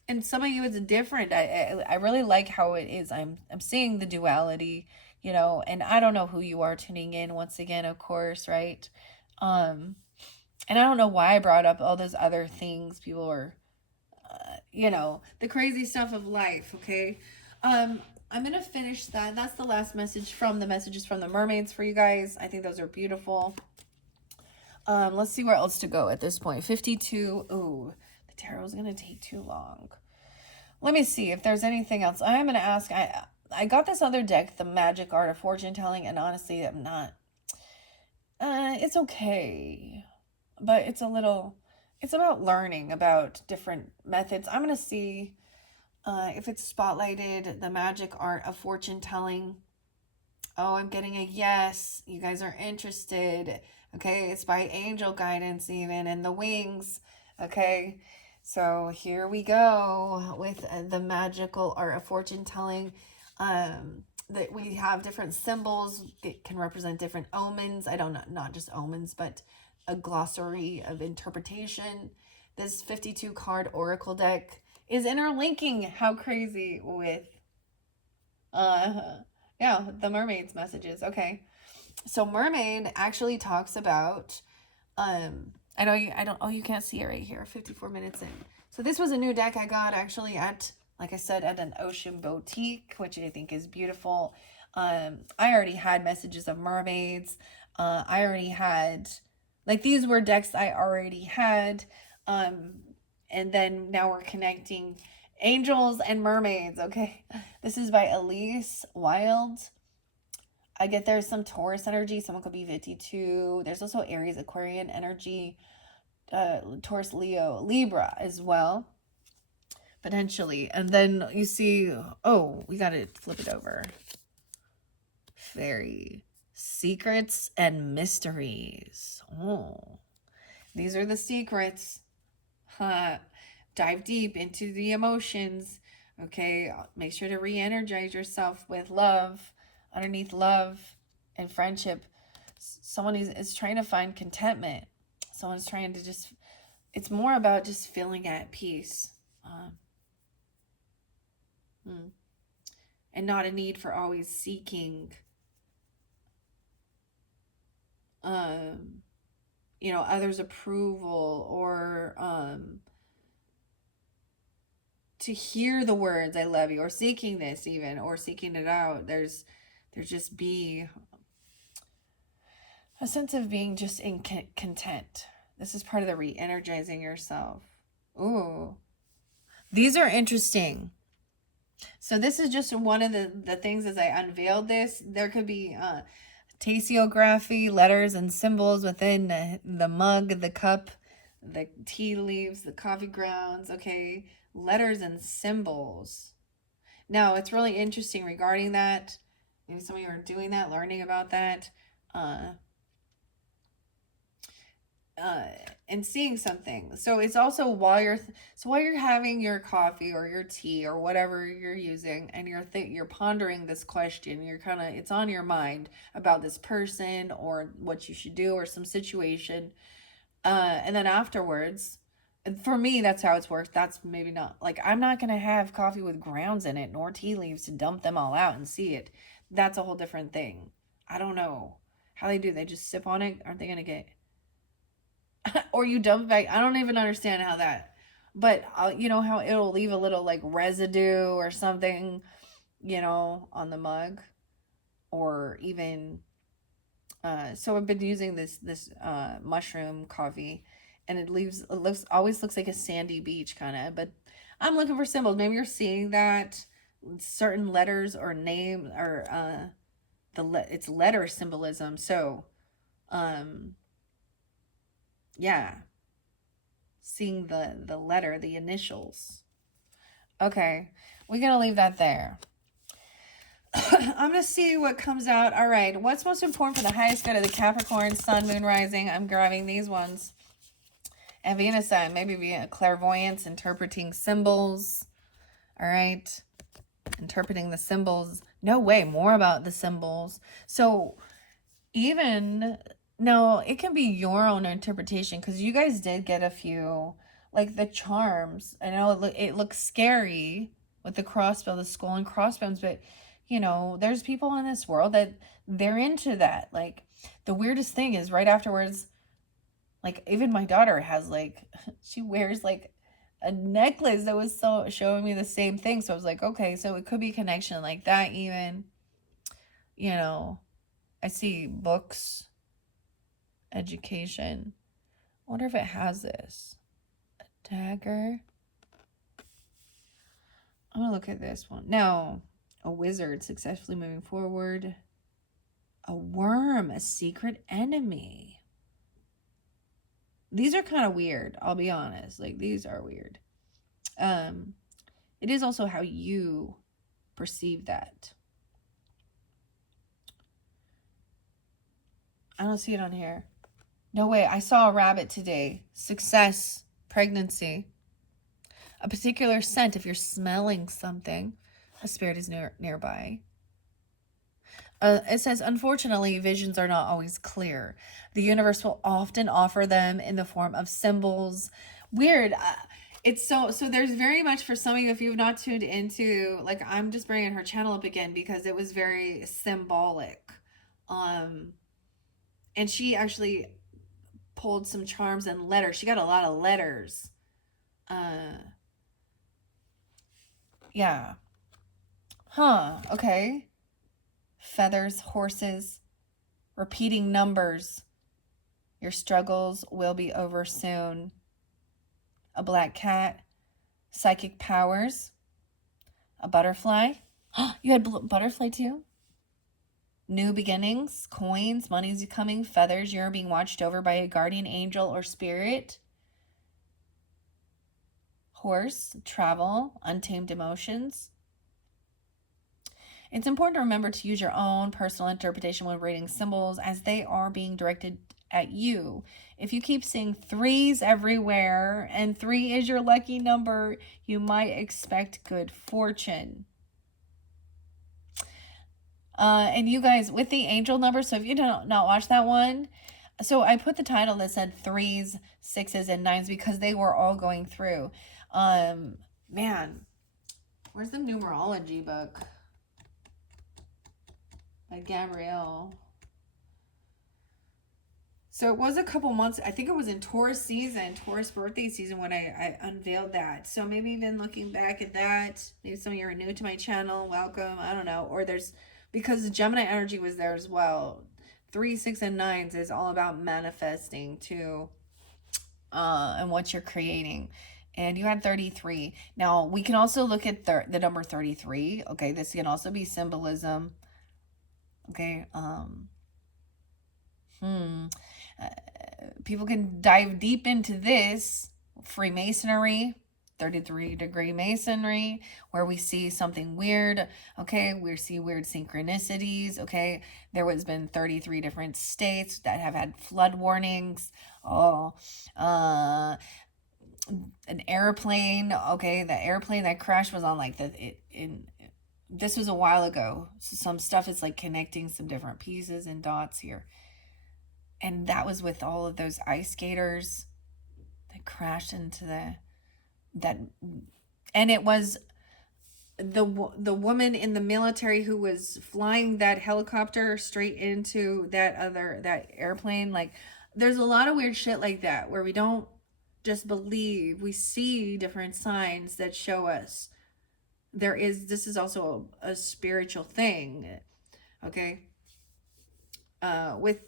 And some of you, it's different. I really like how it is. I'm seeing the duality, you know, and I don't know who you are tuning in once again, of course, right? And I don't know why I brought up all those other things. People were, you know, the crazy stuff of life, okay? I'm going to finish that. That's the last message from the messages from the mermaids for you guys. I think those are beautiful. Let's see where else to go at this point. 52. Ooh, the tarot's going to take too long. Let me see if there's anything else. I am going to ask. I got this other deck, the Magic Art of Fortune Telling, and honestly, I'm not. It's okay, but it's a little. It's about learning about different methods. I'm going to see if it's spotlighted, the Magic Art of Fortune Telling. Oh, I'm getting a yes. You guys are interested. Okay, it's by Angel Guidance even, and the Wings. Okay, so here we go with the Magical Art of Fortune Telling. That we have different symbols. It can represent different omens. I don't know, not just omens, but a glossary of interpretation. This 52 card oracle deck is interlinking. How crazy with yeah, the mermaid's messages. Okay. So mermaid actually talks about I know you can't see it right here. 54 minutes in. So this was a new deck I got actually at, like I said, at an ocean boutique, which I think is beautiful. I already had messages of mermaids. I already had, like, these were decks I already had. And then now we're connecting angels and mermaids. Okay. This is by Elise Wild. I get there's some Taurus energy. Someone could be 52. There's also Aries, Aquarian energy, Taurus, Leo, Libra as well, potentially. And then you see, oh, we got to flip it over. Fairy, secrets and mysteries. Oh, these are the secrets. Dive deep into the emotions. Okay, make sure to re-energize yourself with love. Underneath love, In friendship, someone is trying to find contentment. Someone's trying to just, it's more about just feeling at peace. And not a need for always seeking, others' approval, or to hear the words "I love you," or seeking this even, or seeking it out. There's just be a sense of being just in content. This is part of the re-energizing yourself. Ooh, these are interesting. So this is just one of the things as I unveiled this. There could be tasiography, letters and symbols within the mug, the cup, the tea leaves, the coffee grounds, okay? Letters and symbols. Now, it's really interesting regarding that. Maybe some of you are doing that, learning about that. And seeing something. So it's also while you're having your coffee or your tea or whatever you're using, and you're pondering this question, it's on your mind about this person or what you should do or some situation. And then afterwards, and for me, that's how it's worked. That's maybe not, like, I'm not going to have coffee with grounds in it, nor tea leaves to dump them all out and see it. That's a whole different thing. I don't know how they do. They just sip on it. Aren't they going to get... or you dump it back. I don't even understand how that, but you know how it'll leave a little like residue or something, on the mug, or even, so I've been using this mushroom coffee, and always looks like a sandy beach kind of, but I'm looking for symbols. Maybe you're seeing that certain letters or name, or it's letter symbolism. So, yeah, seeing the letter, the initials. Okay, we're gonna leave that there. I'm gonna see what comes out. All right, what's most important for the highest good of the Capricorn, Sun, Moon, Rising? I'm grabbing these ones. And Venus sign, maybe via clairvoyance, interpreting symbols. All right, interpreting the symbols. No way, more about the symbols. So even... no, it can be your own interpretation, because you guys did get a few, like the charms. I know it looks scary with the crossbow, the skull and crossbones, but, there's people in this world that they're into that. Like, the weirdest thing is right afterwards, like, even my daughter has, like, she wears, like, a necklace that was showing me the same thing. So I was like, okay, so it could be a connection like that even. I see books, education. I wonder if it has this. A dagger. I'm gonna look at this one. No. A wizard successfully moving forward. A worm, a secret enemy. These are kind of weird, I'll be honest. Like, these are weird. It is also how you perceive that. I don't see it on here. No way. I saw a rabbit today. Success, pregnancy. A particular scent if you're smelling something. A spirit is nearby. It says, unfortunately, visions are not always clear. The universe will often offer them in the form of symbols. Weird. It's so there's very much, for some of you, if you've not tuned into, like, I'm just bringing her channel up again because it was very symbolic. And she actually pulled some charms and letters. She got a lot of letters. Yeah. Huh. Okay. Feathers, horses, repeating numbers. Your struggles will be over soon. A black cat, psychic powers, a butterfly. You had butterfly too? New beginnings, coins, money's coming, feathers, you're being watched over by a guardian angel or spirit. Horse, travel, untamed emotions. It's important to remember to use your own personal interpretation when reading symbols, as they are being directed at you. If you keep seeing threes everywhere and 3 is your lucky number, you might expect good fortune. And you guys, with the angel number, so if you don't not watch that one, so I put the title that said 3s, 6s, and 9s because they were all going through. Man, where's the numerology book by Gabrielle? So it was a couple months, I think it was in Taurus season, Taurus birthday season when I unveiled that. So maybe even looking back at that, maybe some of you are new to my channel, welcome, I don't know. Or there's, because Gemini energy was there as well. 3, 6, and 9s is all about manifesting too, and what you're creating. And you had 33. Now, we can also look at the number 33. Okay, this can also be symbolism. Okay, people can dive deep into this. Freemasonry, 33-degree masonry, where we see something weird. Okay, we see weird synchronicities. Okay, there has been 33 different states that have had flood warnings. Oh, an airplane. Okay, the airplane that crashed was on like this was a while ago. So some stuff is like connecting some different pieces and dots here. And that was with all of those ice skaters that crashed into that, and it was the woman in the military who was flying that helicopter straight into that airplane. Like, there's a lot of weird shit like that where we don't just believe, we see different signs that show us this is also a spiritual thing. Okay, with,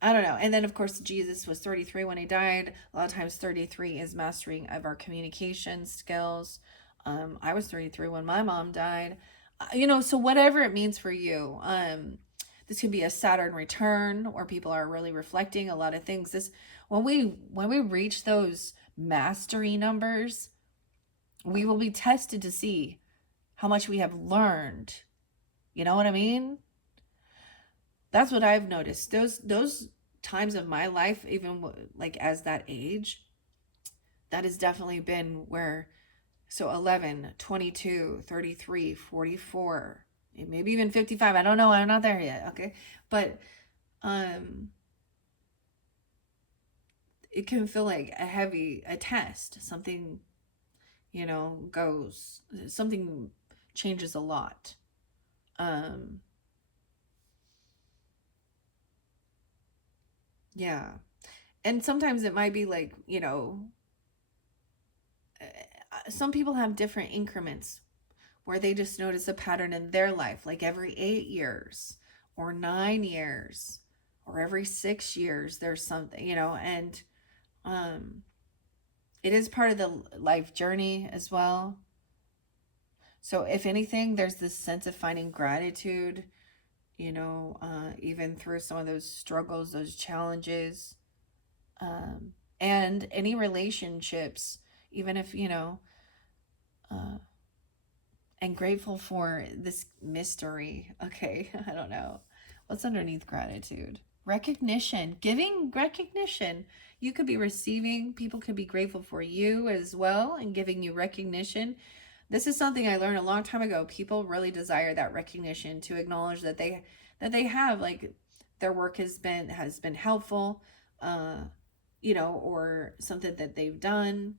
I don't know. And then, of course, Jesus was 33 when he died. A lot of times 33 is mastering of our communication skills. I was 33 when my mom died. So whatever it means for you. This could be a Saturn return where people are really reflecting a lot of things. This, when we reach those mastery numbers, we will be tested to see how much we have learned. You know what I mean? That's what I've noticed. Those times of my life, even like as that age, that has definitely been where, so 11, 22, 33, 44, maybe even 55. I don't know. I'm not there yet. Okay. But, it can feel like a test. Something, something changes a lot. Yeah. And sometimes it might be like, some people have different increments where they just notice a pattern in their life, like every 8 years or 9 years or every 6 years, there's something, and it is part of the life journey as well. So if anything, there's this sense of finding gratitude, even through some of those struggles, those challenges, and any relationships, even if, and grateful for this mystery. Okay, I don't know. What's underneath gratitude? Recognition, giving recognition. You could be receiving, people could be grateful for you as well and giving you recognition. This is something I learned a long time ago. People really desire that recognition, to acknowledge that they have, like, their work has been helpful, or something that they've done.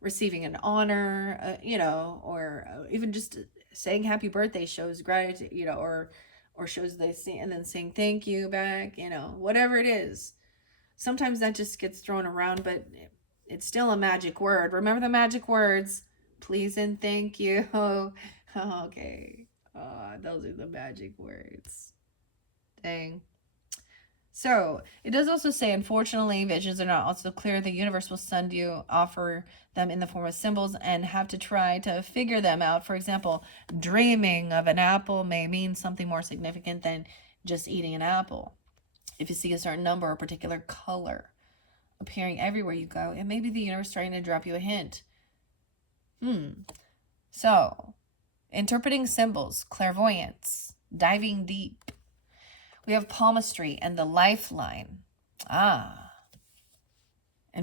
Receiving an honor, or even just saying happy birthday shows gratitude, or shows they see, and then saying thank you back, whatever it is. Sometimes that just gets thrown around, but it's still a magic word. Remember the magic words: please and thank you. Okay. Those are the magic words. Dang. So it does also say, unfortunately, visions are not also clear. The universe will send you, offer them in the form of symbols, and have to try to figure them out. For example, dreaming of an apple may mean something more significant than just eating an apple. If you see a certain number or particular color appearing everywhere you go, it may be the universe trying to drop you a hint. So, interpreting symbols, clairvoyance, diving deep. We have palmistry and the lifeline. And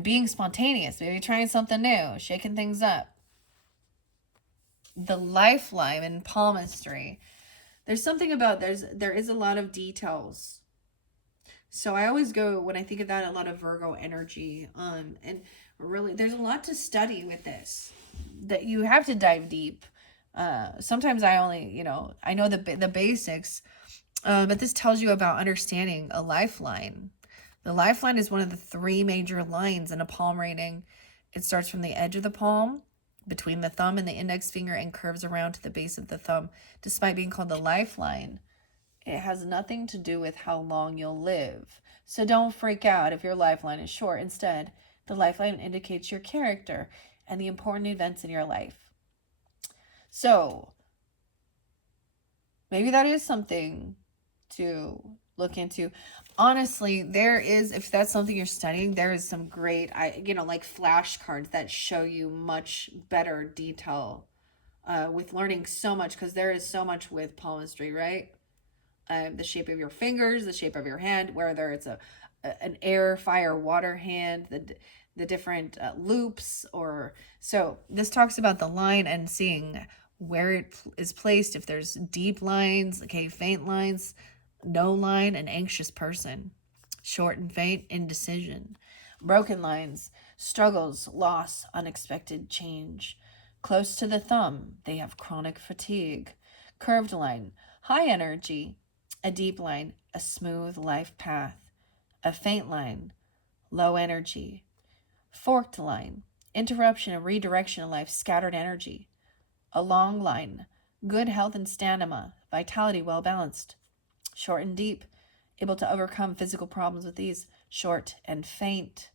being spontaneous, maybe trying something new, shaking things up. The lifeline and palmistry. There's something about, there is a lot of details. So I always go, when I think of that, a lot of Virgo energy. And really, there's a lot to study with this, that you have to dive deep. Sometimes I only, I know the basics, but this tells you about understanding a lifeline. The lifeline is one of the 3 major lines in a palm reading. It starts from the edge of the palm, between the thumb and the index finger, and curves around to the base of the thumb. Despite being called the lifeline, it has nothing to do with how long you'll live. So don't freak out if your lifeline is short. Instead, the lifeline indicates your character and the important events in your life. So maybe that is something to look into. Honestly, there is, if that's something you're studying, there is some great, like flashcards that show you much better detail with learning so much, because there is so much with palmistry, right? The shape of your fingers, the shape of your hand, whether it's an air, fire, water hand, the different loops, or so this talks about the line and seeing where it is placed. If there's deep lines, okay, faint lines, no line, an anxious person, short and faint, indecision, broken lines, struggles, loss, unexpected change, close to the thumb, they have chronic fatigue, curved line, high energy, a deep line, a smooth life path, a faint line, low energy, forked line, interruption and redirection in life, scattered energy, a long line, good health and stamina, vitality well balanced, short and deep, able to overcome physical problems with ease, short and faint,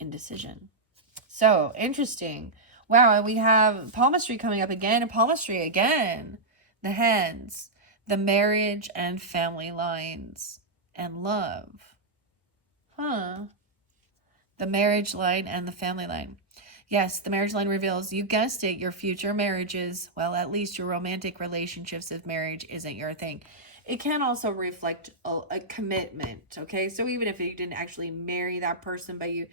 indecision. So interesting. Wow, and we have palmistry coming up again, and palmistry again, the hands, the marriage and family lines, and love. The marriage line and the family line. Yes, the marriage line reveals, you guessed it, your future marriages. Well, at least your romantic relationships, if marriage isn't your thing. It can also reflect a commitment, okay? So even if you didn't actually marry that person, but you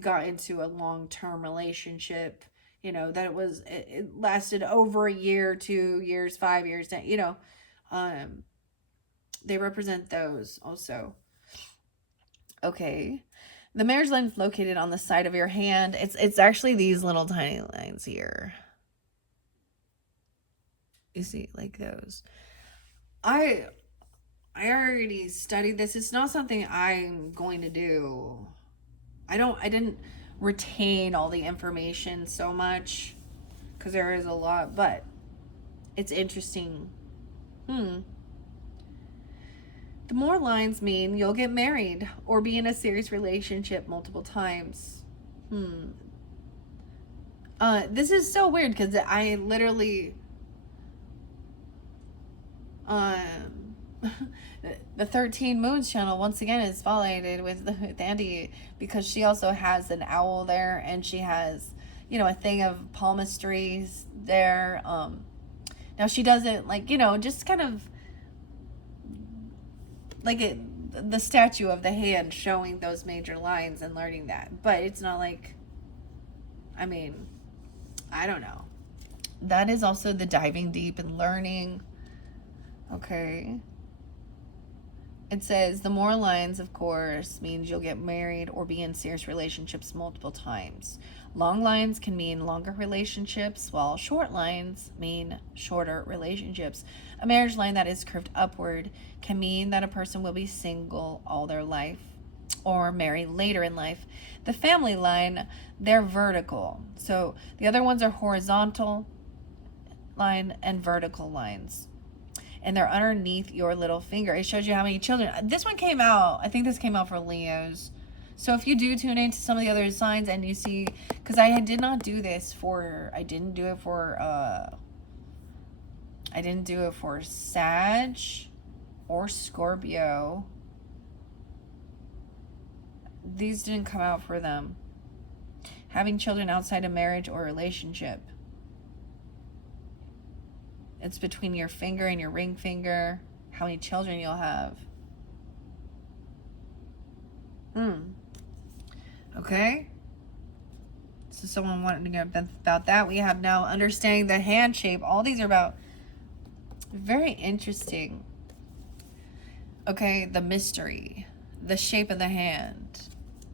got into a long-term relationship, that it lasted over a year, 2 years, 5 years, they represent those also. Okay. The marriage line is located on the side of your hand. It's actually these little tiny lines here. You see, like those. I already studied this. It's not something I'm going to do. I didn't retain all the information so much, because there is a lot, but it's interesting. The more lines mean you'll get married or be in a serious relationship multiple times. This is so weird, because I literally the 13 Moons channel once again is spotlighted with Andy, because she also has an owl there, and she has a thing of palmistry there. Now she doesn't just kind of like the statue of the hand showing those major lines and learning that, but it's not like, I don't know. That is also the diving deep and learning. Okay. It says the more lines, of course, means you'll get married or be in serious relationships multiple times. Long lines can mean longer relationships, while short lines mean shorter relationships. A marriage line that is curved upward can mean that a person will be single all their life or marry later in life. The family line, they're vertical. So the other ones are horizontal line and vertical lines, and they're underneath your little finger. It shows you how many children. This one came out, I think this came out for Leos. So if you do tune into some of the other signs and you see, because I did not do this for, I didn't do it for Sag or Scorpio. These didn't come out for them. Having children outside of marriage or relationship. It's between your finger and your ring finger, how many children you'll have. Okay. So someone wanted to know about that. We have now understanding the hand shape. All these are about Very interesting. Okay, the mystery, the shape of the hand.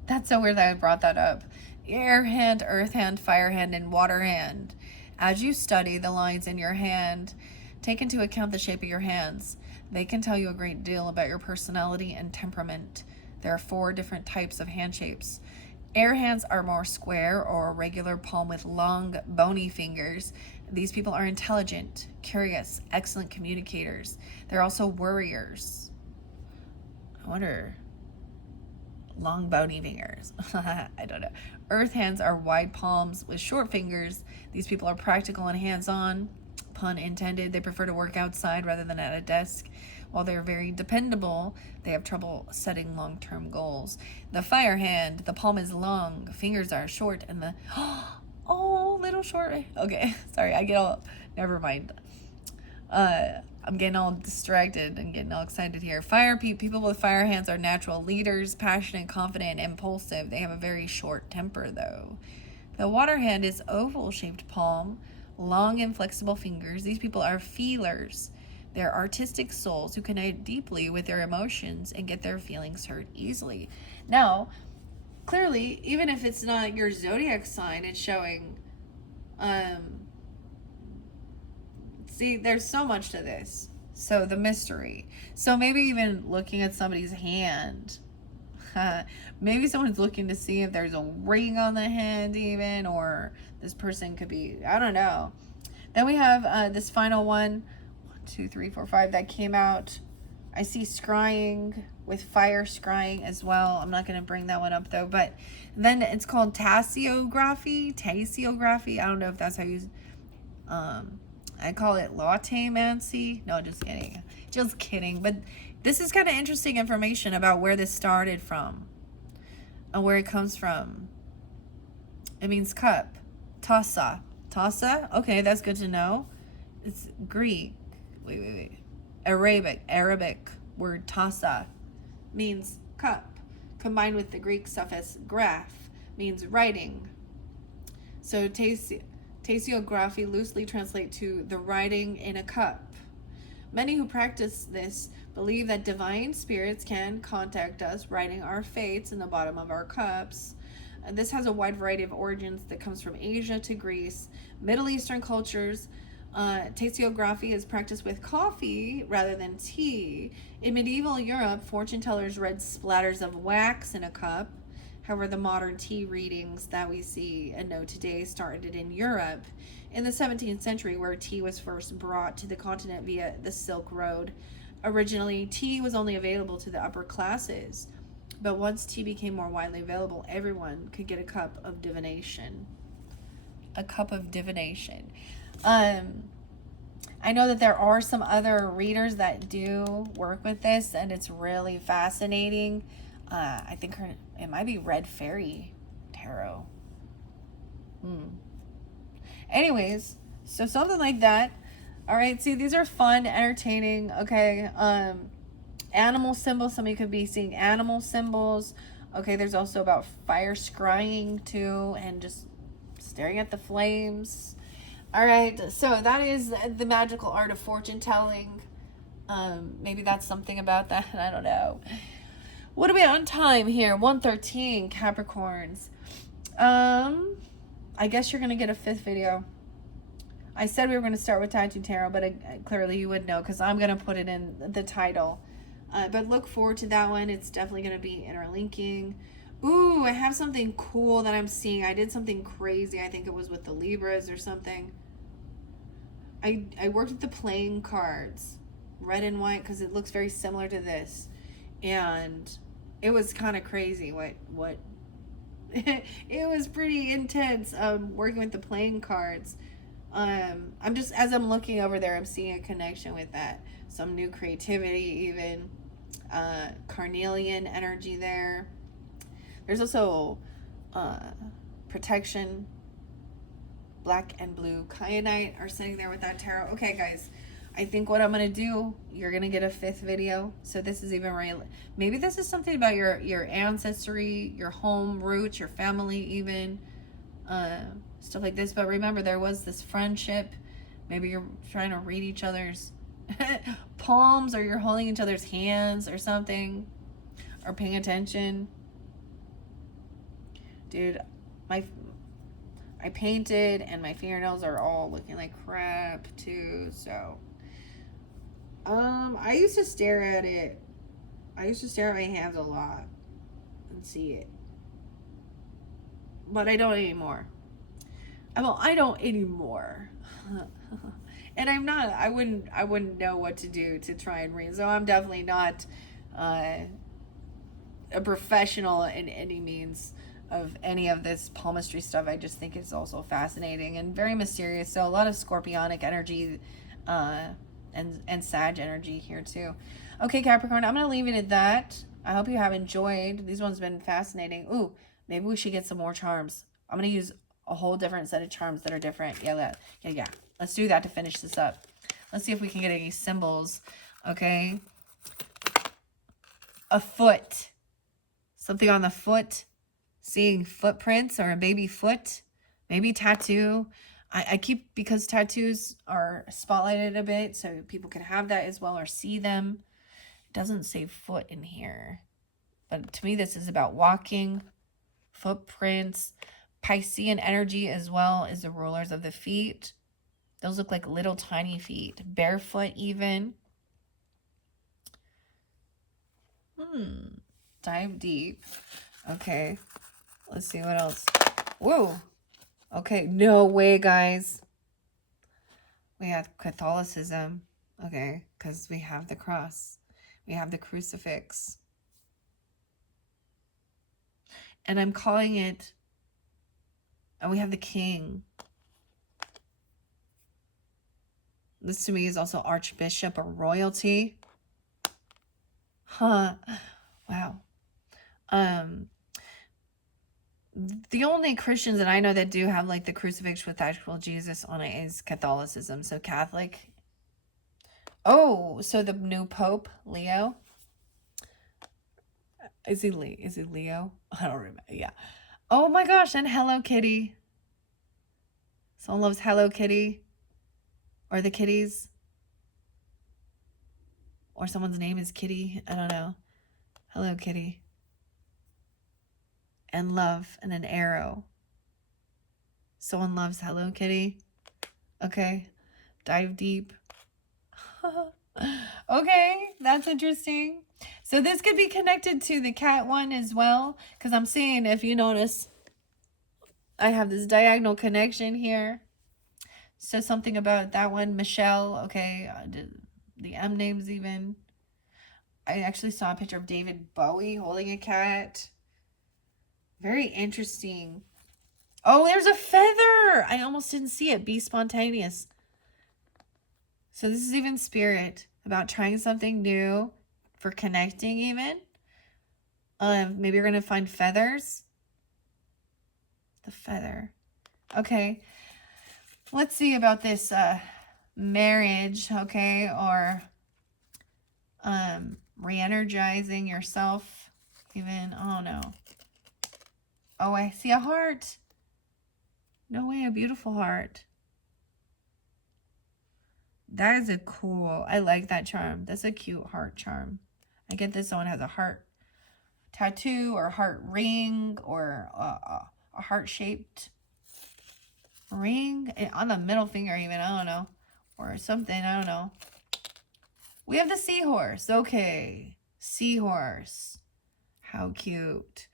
That's so weird that I brought that up. Air hand, earth hand, fire hand, and water hand. As you study the lines in your hand, take into account the shape of your hands. They can tell you a great deal about your personality and temperament. There are 4 different types of hand shapes. Air hands are more square or a regular palm with long, bony fingers. These people are intelligent, curious, excellent communicators. They're also worriers. I wonder, long, bony fingers. I don't know. Earth hands are wide palms with short fingers. These people are practical and hands-on. Pun intended. They prefer to work outside rather than at a desk. While they're very dependable, they have trouble setting long-term goals. The fire hand, the palm is long, fingers are short, and the oh, little short. Okay, sorry, I get all, never mind. I'm getting all distracted and getting all excited here. People with fire hands are natural leaders, passionate, confident, and impulsive. They have a very short temper, though. The water hand is oval-shaped palm, long and flexible fingers. These people are feelers. They're artistic souls who connect deeply with their emotions and get their feelings hurt easily. Now, clearly, even if it's not your zodiac sign, it's showing, see, there's so much to this. So the mystery. So maybe even looking at somebody's hand. Maybe someone's looking to see if there's a ring on the hand even, or this person could be, I don't know. Then we have this final one. 2, 3, 4, 5 that came out. I see scrying with fire scrying as well. I'm not going to bring that one up though, but then it's called tasseography. I don't know if that's how you I call it latte-mancy. No, just kidding. But this is kind of interesting information about where this started from and where it comes from. It means cup. Tassa. Okay, that's good to know. It's Greek. Wait. Arabic word tassa means cup, combined with the Greek suffix graph, means writing. So tasseography loosely translates to the writing in a cup. Many who practice this believe that divine spirits can contact us, writing our fates in the bottom of our cups. This has a wide variety of origins that comes from Asia to Greece, Middle Eastern cultures. Tasseography is practiced with coffee rather than tea. In medieval Europe, fortune tellers read splatters of wax in a cup. However, the modern tea readings that we see and know today started in Europe in the 17th century, where tea was first brought to the continent via the Silk Road. Originally, tea was only available to the upper classes, but once tea became more widely available, everyone could get a cup of divination. I know that there are some other readers that do work with this, and it's really fascinating. I think it might be Red Fairy Tarot. Anyways, so something like that. All right, see, these are fun, entertaining. Okay, animal symbols. Some of you could be seeing animal symbols. Okay, there's also about fire scrying too, and just staring at the flames. All right, so that is the magical art of fortune telling. Maybe that's something about that. I don't know. What are we on time here? 1:13, Capricorns. I guess you're going to get a 5th video. I said we were going to start with Tattoo Tarot, but clearly you would know because I'm going to put it in the title. But look forward to that one. It's definitely going to be interlinking. Ooh, I have something cool that I'm seeing. I did something crazy. I think it was with the Libras or something. I worked with the playing cards, red and white, because it looks very similar to this. And it was kind of crazy what it was pretty intense working with the playing cards. I'm just, as I'm looking over there, I'm seeing a connection with that. Some new creativity even. Carnelian energy there. There's also protection. Black and blue kyanite are sitting there with that tarot. Okay, guys, I think what I'm going to do, you're going to get a 5th video. So this is even real. Maybe this is something about your ancestry, your home roots, your family even. Stuff like this. But remember, there was this friendship. Maybe you're trying to read each other's palms, or you're holding each other's hands or something, or paying attention. Dude, my I painted and my fingernails are all looking like crap too. So, I used to stare at it. I used to stare at my hands a lot and see it, but I don't anymore. Well, I don't anymore. And I'm not. I wouldn't know what to do to try and read. So I'm definitely not uh, a professional in any means of any of this palmistry stuff. I just think it's also fascinating and very mysterious. So a lot of scorpionic energy, uh, and Sag energy here too. Okay, Capricorn, I'm gonna leave it at that. I hope you have enjoyed. These ones been fascinating. Ooh, maybe we should get some more charms. I'm gonna use a whole different set of charms that are different. Yeah. Let's do that to finish this up. Let's see if we can get any symbols. Okay. A foot. Something on the foot. Seeing footprints or a baby foot. Maybe tattoo. I keep, because tattoos are spotlighted a bit, so people can have that as well or see them. It doesn't say foot in here. But to me, this is about walking, footprints, Piscean energy as well as the rulers of the feet. Those look like little tiny feet. Barefoot even. Dive deep. Okay. Let's see what else. Whoa. Okay. No way, guys. We have Catholicism. Okay. Because we have the cross. We have the crucifix. And I'm calling it... And we have the king. This to me is also archbishop or royalty. Huh. Wow. The only Christians that I know that do have like the crucifix with actual Jesus on it is Catholicism. So Catholic. Oh, so the new Pope, Leo. Is he Leo? I don't remember. Yeah. Oh my gosh, and Hello Kitty. Someone loves Hello Kitty. Or the kitties. Or someone's name is Kitty. I don't know. Hello Kitty. And love and an arrow. Someone loves Hello Kitty. Okay. Dive deep. Okay, that's interesting. So this could be connected to the cat one as well, because I'm seeing, if you notice, I have this diagonal connection here. So something about that one, Michelle, okay, the M names even. I actually saw a picture of David Bowie holding a cat. Very interesting. Oh, there's a feather. I almost didn't see it. Be spontaneous. So this is even spirit, about trying something new, for connecting even. Maybe you're going to find feathers. The feather. Okay. Let's see about this marriage, okay, or re-energizing yourself even. Oh no. Oh, I see a heart. No way, a beautiful heart. That is a cool, I like that charm. That's a cute heart charm. I get this one has a heart tattoo or heart ring or a heart-shaped ring on the middle finger even, I don't know. Or something, I don't know. We have the seahorse. Okay. Seahorse. How cute.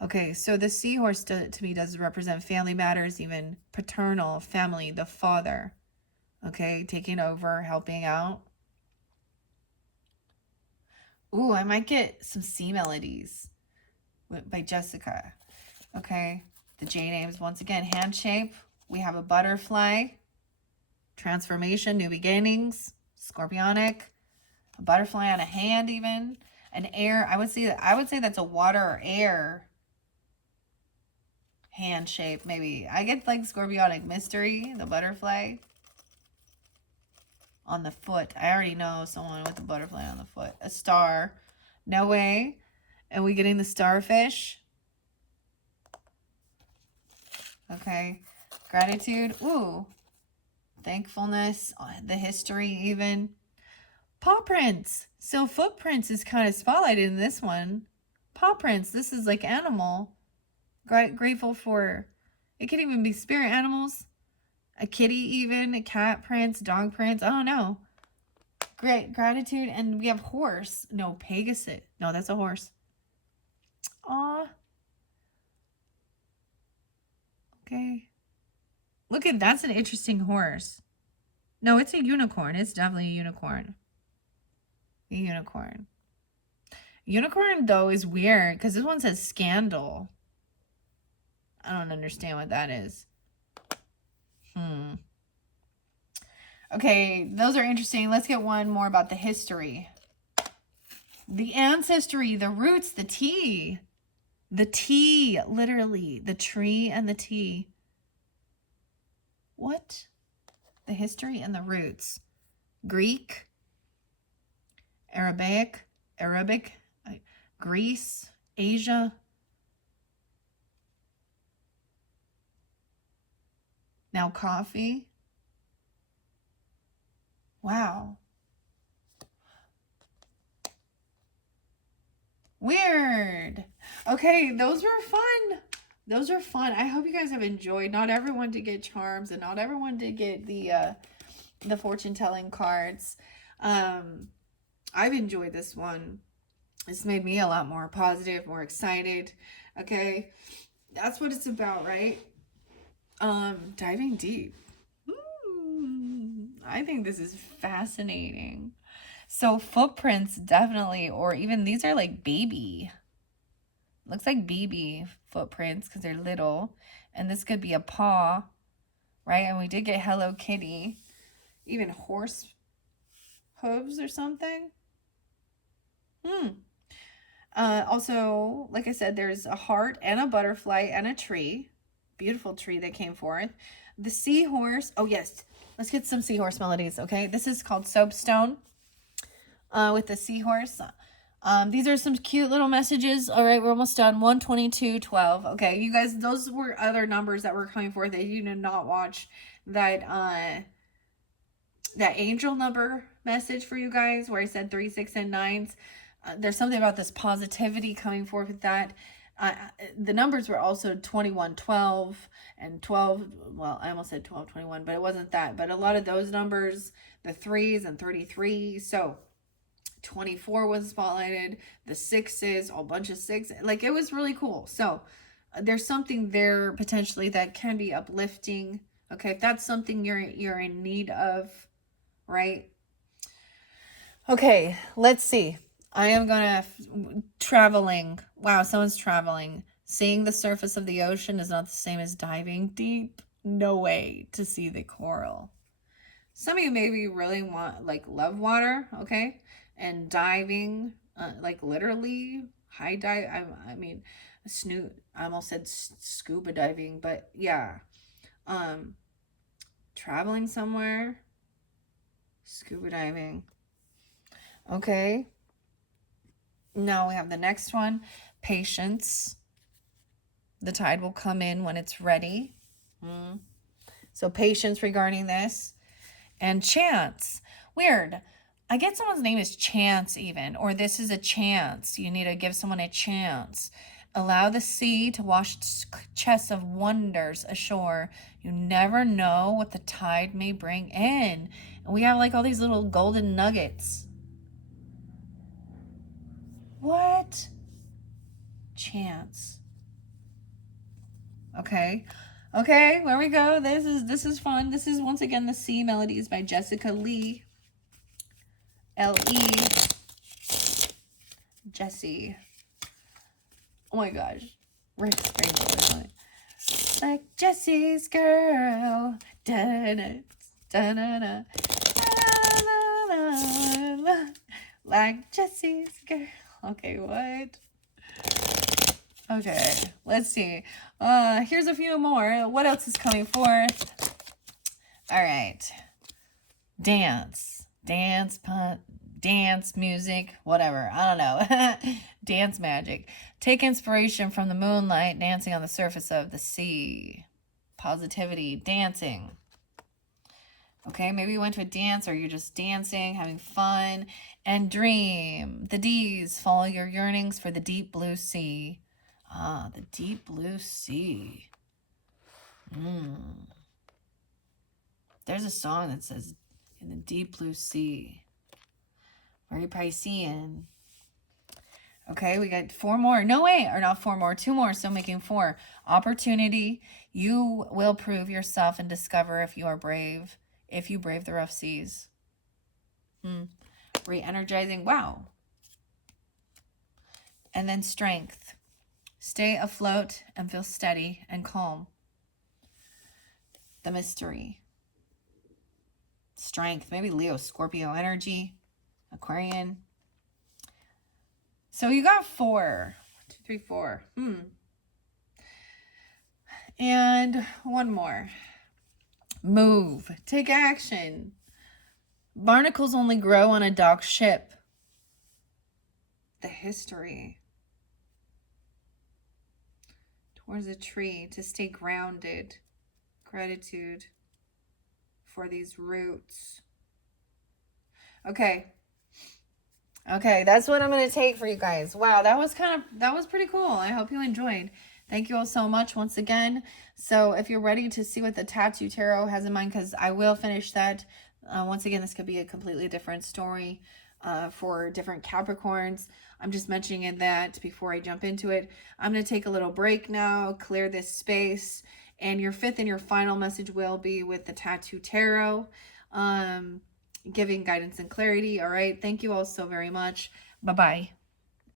Okay, so the seahorse to me does represent family matters, even paternal, family, the father. Okay, taking over, helping out. Ooh, I might get some sea melodies by Jessica. Okay, the J names, once again, hand shape. We have a butterfly. Transformation, new beginnings. Scorpionic. A butterfly on a hand even. An air, I would say that's a water or air hand shape, maybe. I get like scorpionic mystery, the butterfly on the foot. I already know someone with a butterfly on the foot. A star. No way. And we getting the starfish. Okay. Gratitude. Ooh. Thankfulness. The history even. Paw prints. So footprints is kind of spotlighted in this one. Paw prints. This is like animal. Grateful for. It could even be spirit animals. A kitty even. A cat prints. Dog prints. I don't know. Great gratitude. And we have horse. No, Pegasus. No, that's a horse. Aw. Okay. Look at, that's an interesting horse. No, it's a unicorn. It's definitely a unicorn. A unicorn. Unicorn, though, is weird because this one says scandal. I don't understand what that is. Okay, those are interesting. Let's get one more about the history. The ancestry, the roots, the tea. The tea, literally. The tree and the tea. What? The history and the roots. Greek. Arabic. Greece. Asia. Now coffee. Wow. Weird. Okay, those were fun. Those are fun. I hope you guys have enjoyed. Not everyone did get charms, and not everyone did get the fortune telling cards. I've enjoyed this one. It's made me a lot more positive, more excited. Okay, that's what it's about, right? Diving deep. I think this is fascinating. So footprints definitely, or even these are like baby. Looks like baby footprints because they're little. And this could be a paw, right? And we did get Hello Kitty. Even horse hooves or something. Also, like I said, there's a heart and a butterfly and a tree. Beautiful tree that came forth. The seahorse. Oh, yes. Let's get some seahorse melodies, okay? This is called Soapstone with the seahorse. These are some cute little messages. All right, we're almost done. 12212. Okay, you guys, those were other numbers that were coming forth that you did not watch. That angel number message for you guys where I said 3, 6, and 9s. There's something about this positivity coming forth with that. The numbers were also 2112 and 12. Well, I almost said 1221, but it wasn't that. But a lot of those numbers, the 3s and 33. So 24 was spotlighted, the 6s, a bunch of 6. Like, it was really cool. So there's something there potentially that can be uplifting. Okay, if that's something you're in need of, right? Okay, let's see. I am gonna traveling. Wow, someone's traveling. Seeing the surface of the ocean is not the same as diving deep. No way to see the coral. Some of you maybe really want, like, love water, okay? And diving, like literally high dive. I mean, I almost said scuba diving, but yeah. Traveling somewhere, scuba diving. Okay. Now we have the next one, patience. The tide will come in when it's ready. So patience regarding this. And chance. Weird. I get someone's name is Chance even, or this is a chance. You need to give someone a chance. Allow the sea to wash chests of wonders ashore. You never know what the tide may bring in. And we have like all these little golden nuggets. What? Chance. Okay. Okay, where we go. This is fun. This is once again the Sea Melodies by Jessica Lee. L.E. Jessie. Oh my gosh. Rick's Rainbow. Like Jessie's girl. Da-da, da-da-da, da-da-da. Like Jessie's girl. Okay, what? Okay, let's see. Here's a few more. What else is coming forth? All right. Dance, music, whatever. I don't know. Dance magic. Take inspiration from the moonlight dancing on the surface of the sea. Positivity, dancing. Okay, maybe you went to a dance or you're just dancing, having fun. And dream. The D's, follow your yearnings for the deep blue sea. Ah, the deep blue sea. There's a song that says, in the deep blue sea. Very Piscean. Okay, we got 4 more. No, wait, or not 4 more, 2 more, so making 4. Opportunity. You will prove yourself and discover if you are brave, if you brave the rough seas. Re-energizing. Wow. And then strength. Stay afloat and feel steady and calm. The mystery. Strength. Maybe Leo, Scorpio energy. Aquarian. So you got 4. 1, 2, 3, 4. And 1 more. Move. Take action. Barnacles only grow on a docked ship. The history. Towards a tree to stay grounded. Gratitude for these roots. Okay, that's what I'm going to take for you guys. Wow, that was pretty cool. I hope you enjoyed. Thank you all so much once again. So if you're ready to see what the Tattoo Tarot has in mind, because I will finish that. Once again, this could be a completely different story for different Capricorns. I'm just mentioning that before I jump into it. I'm going to take a little break now, clear this space. And your 5th and your final message will be with the Tattoo Tarot, giving guidance and clarity. All right. Thank you all so very much. Bye-bye.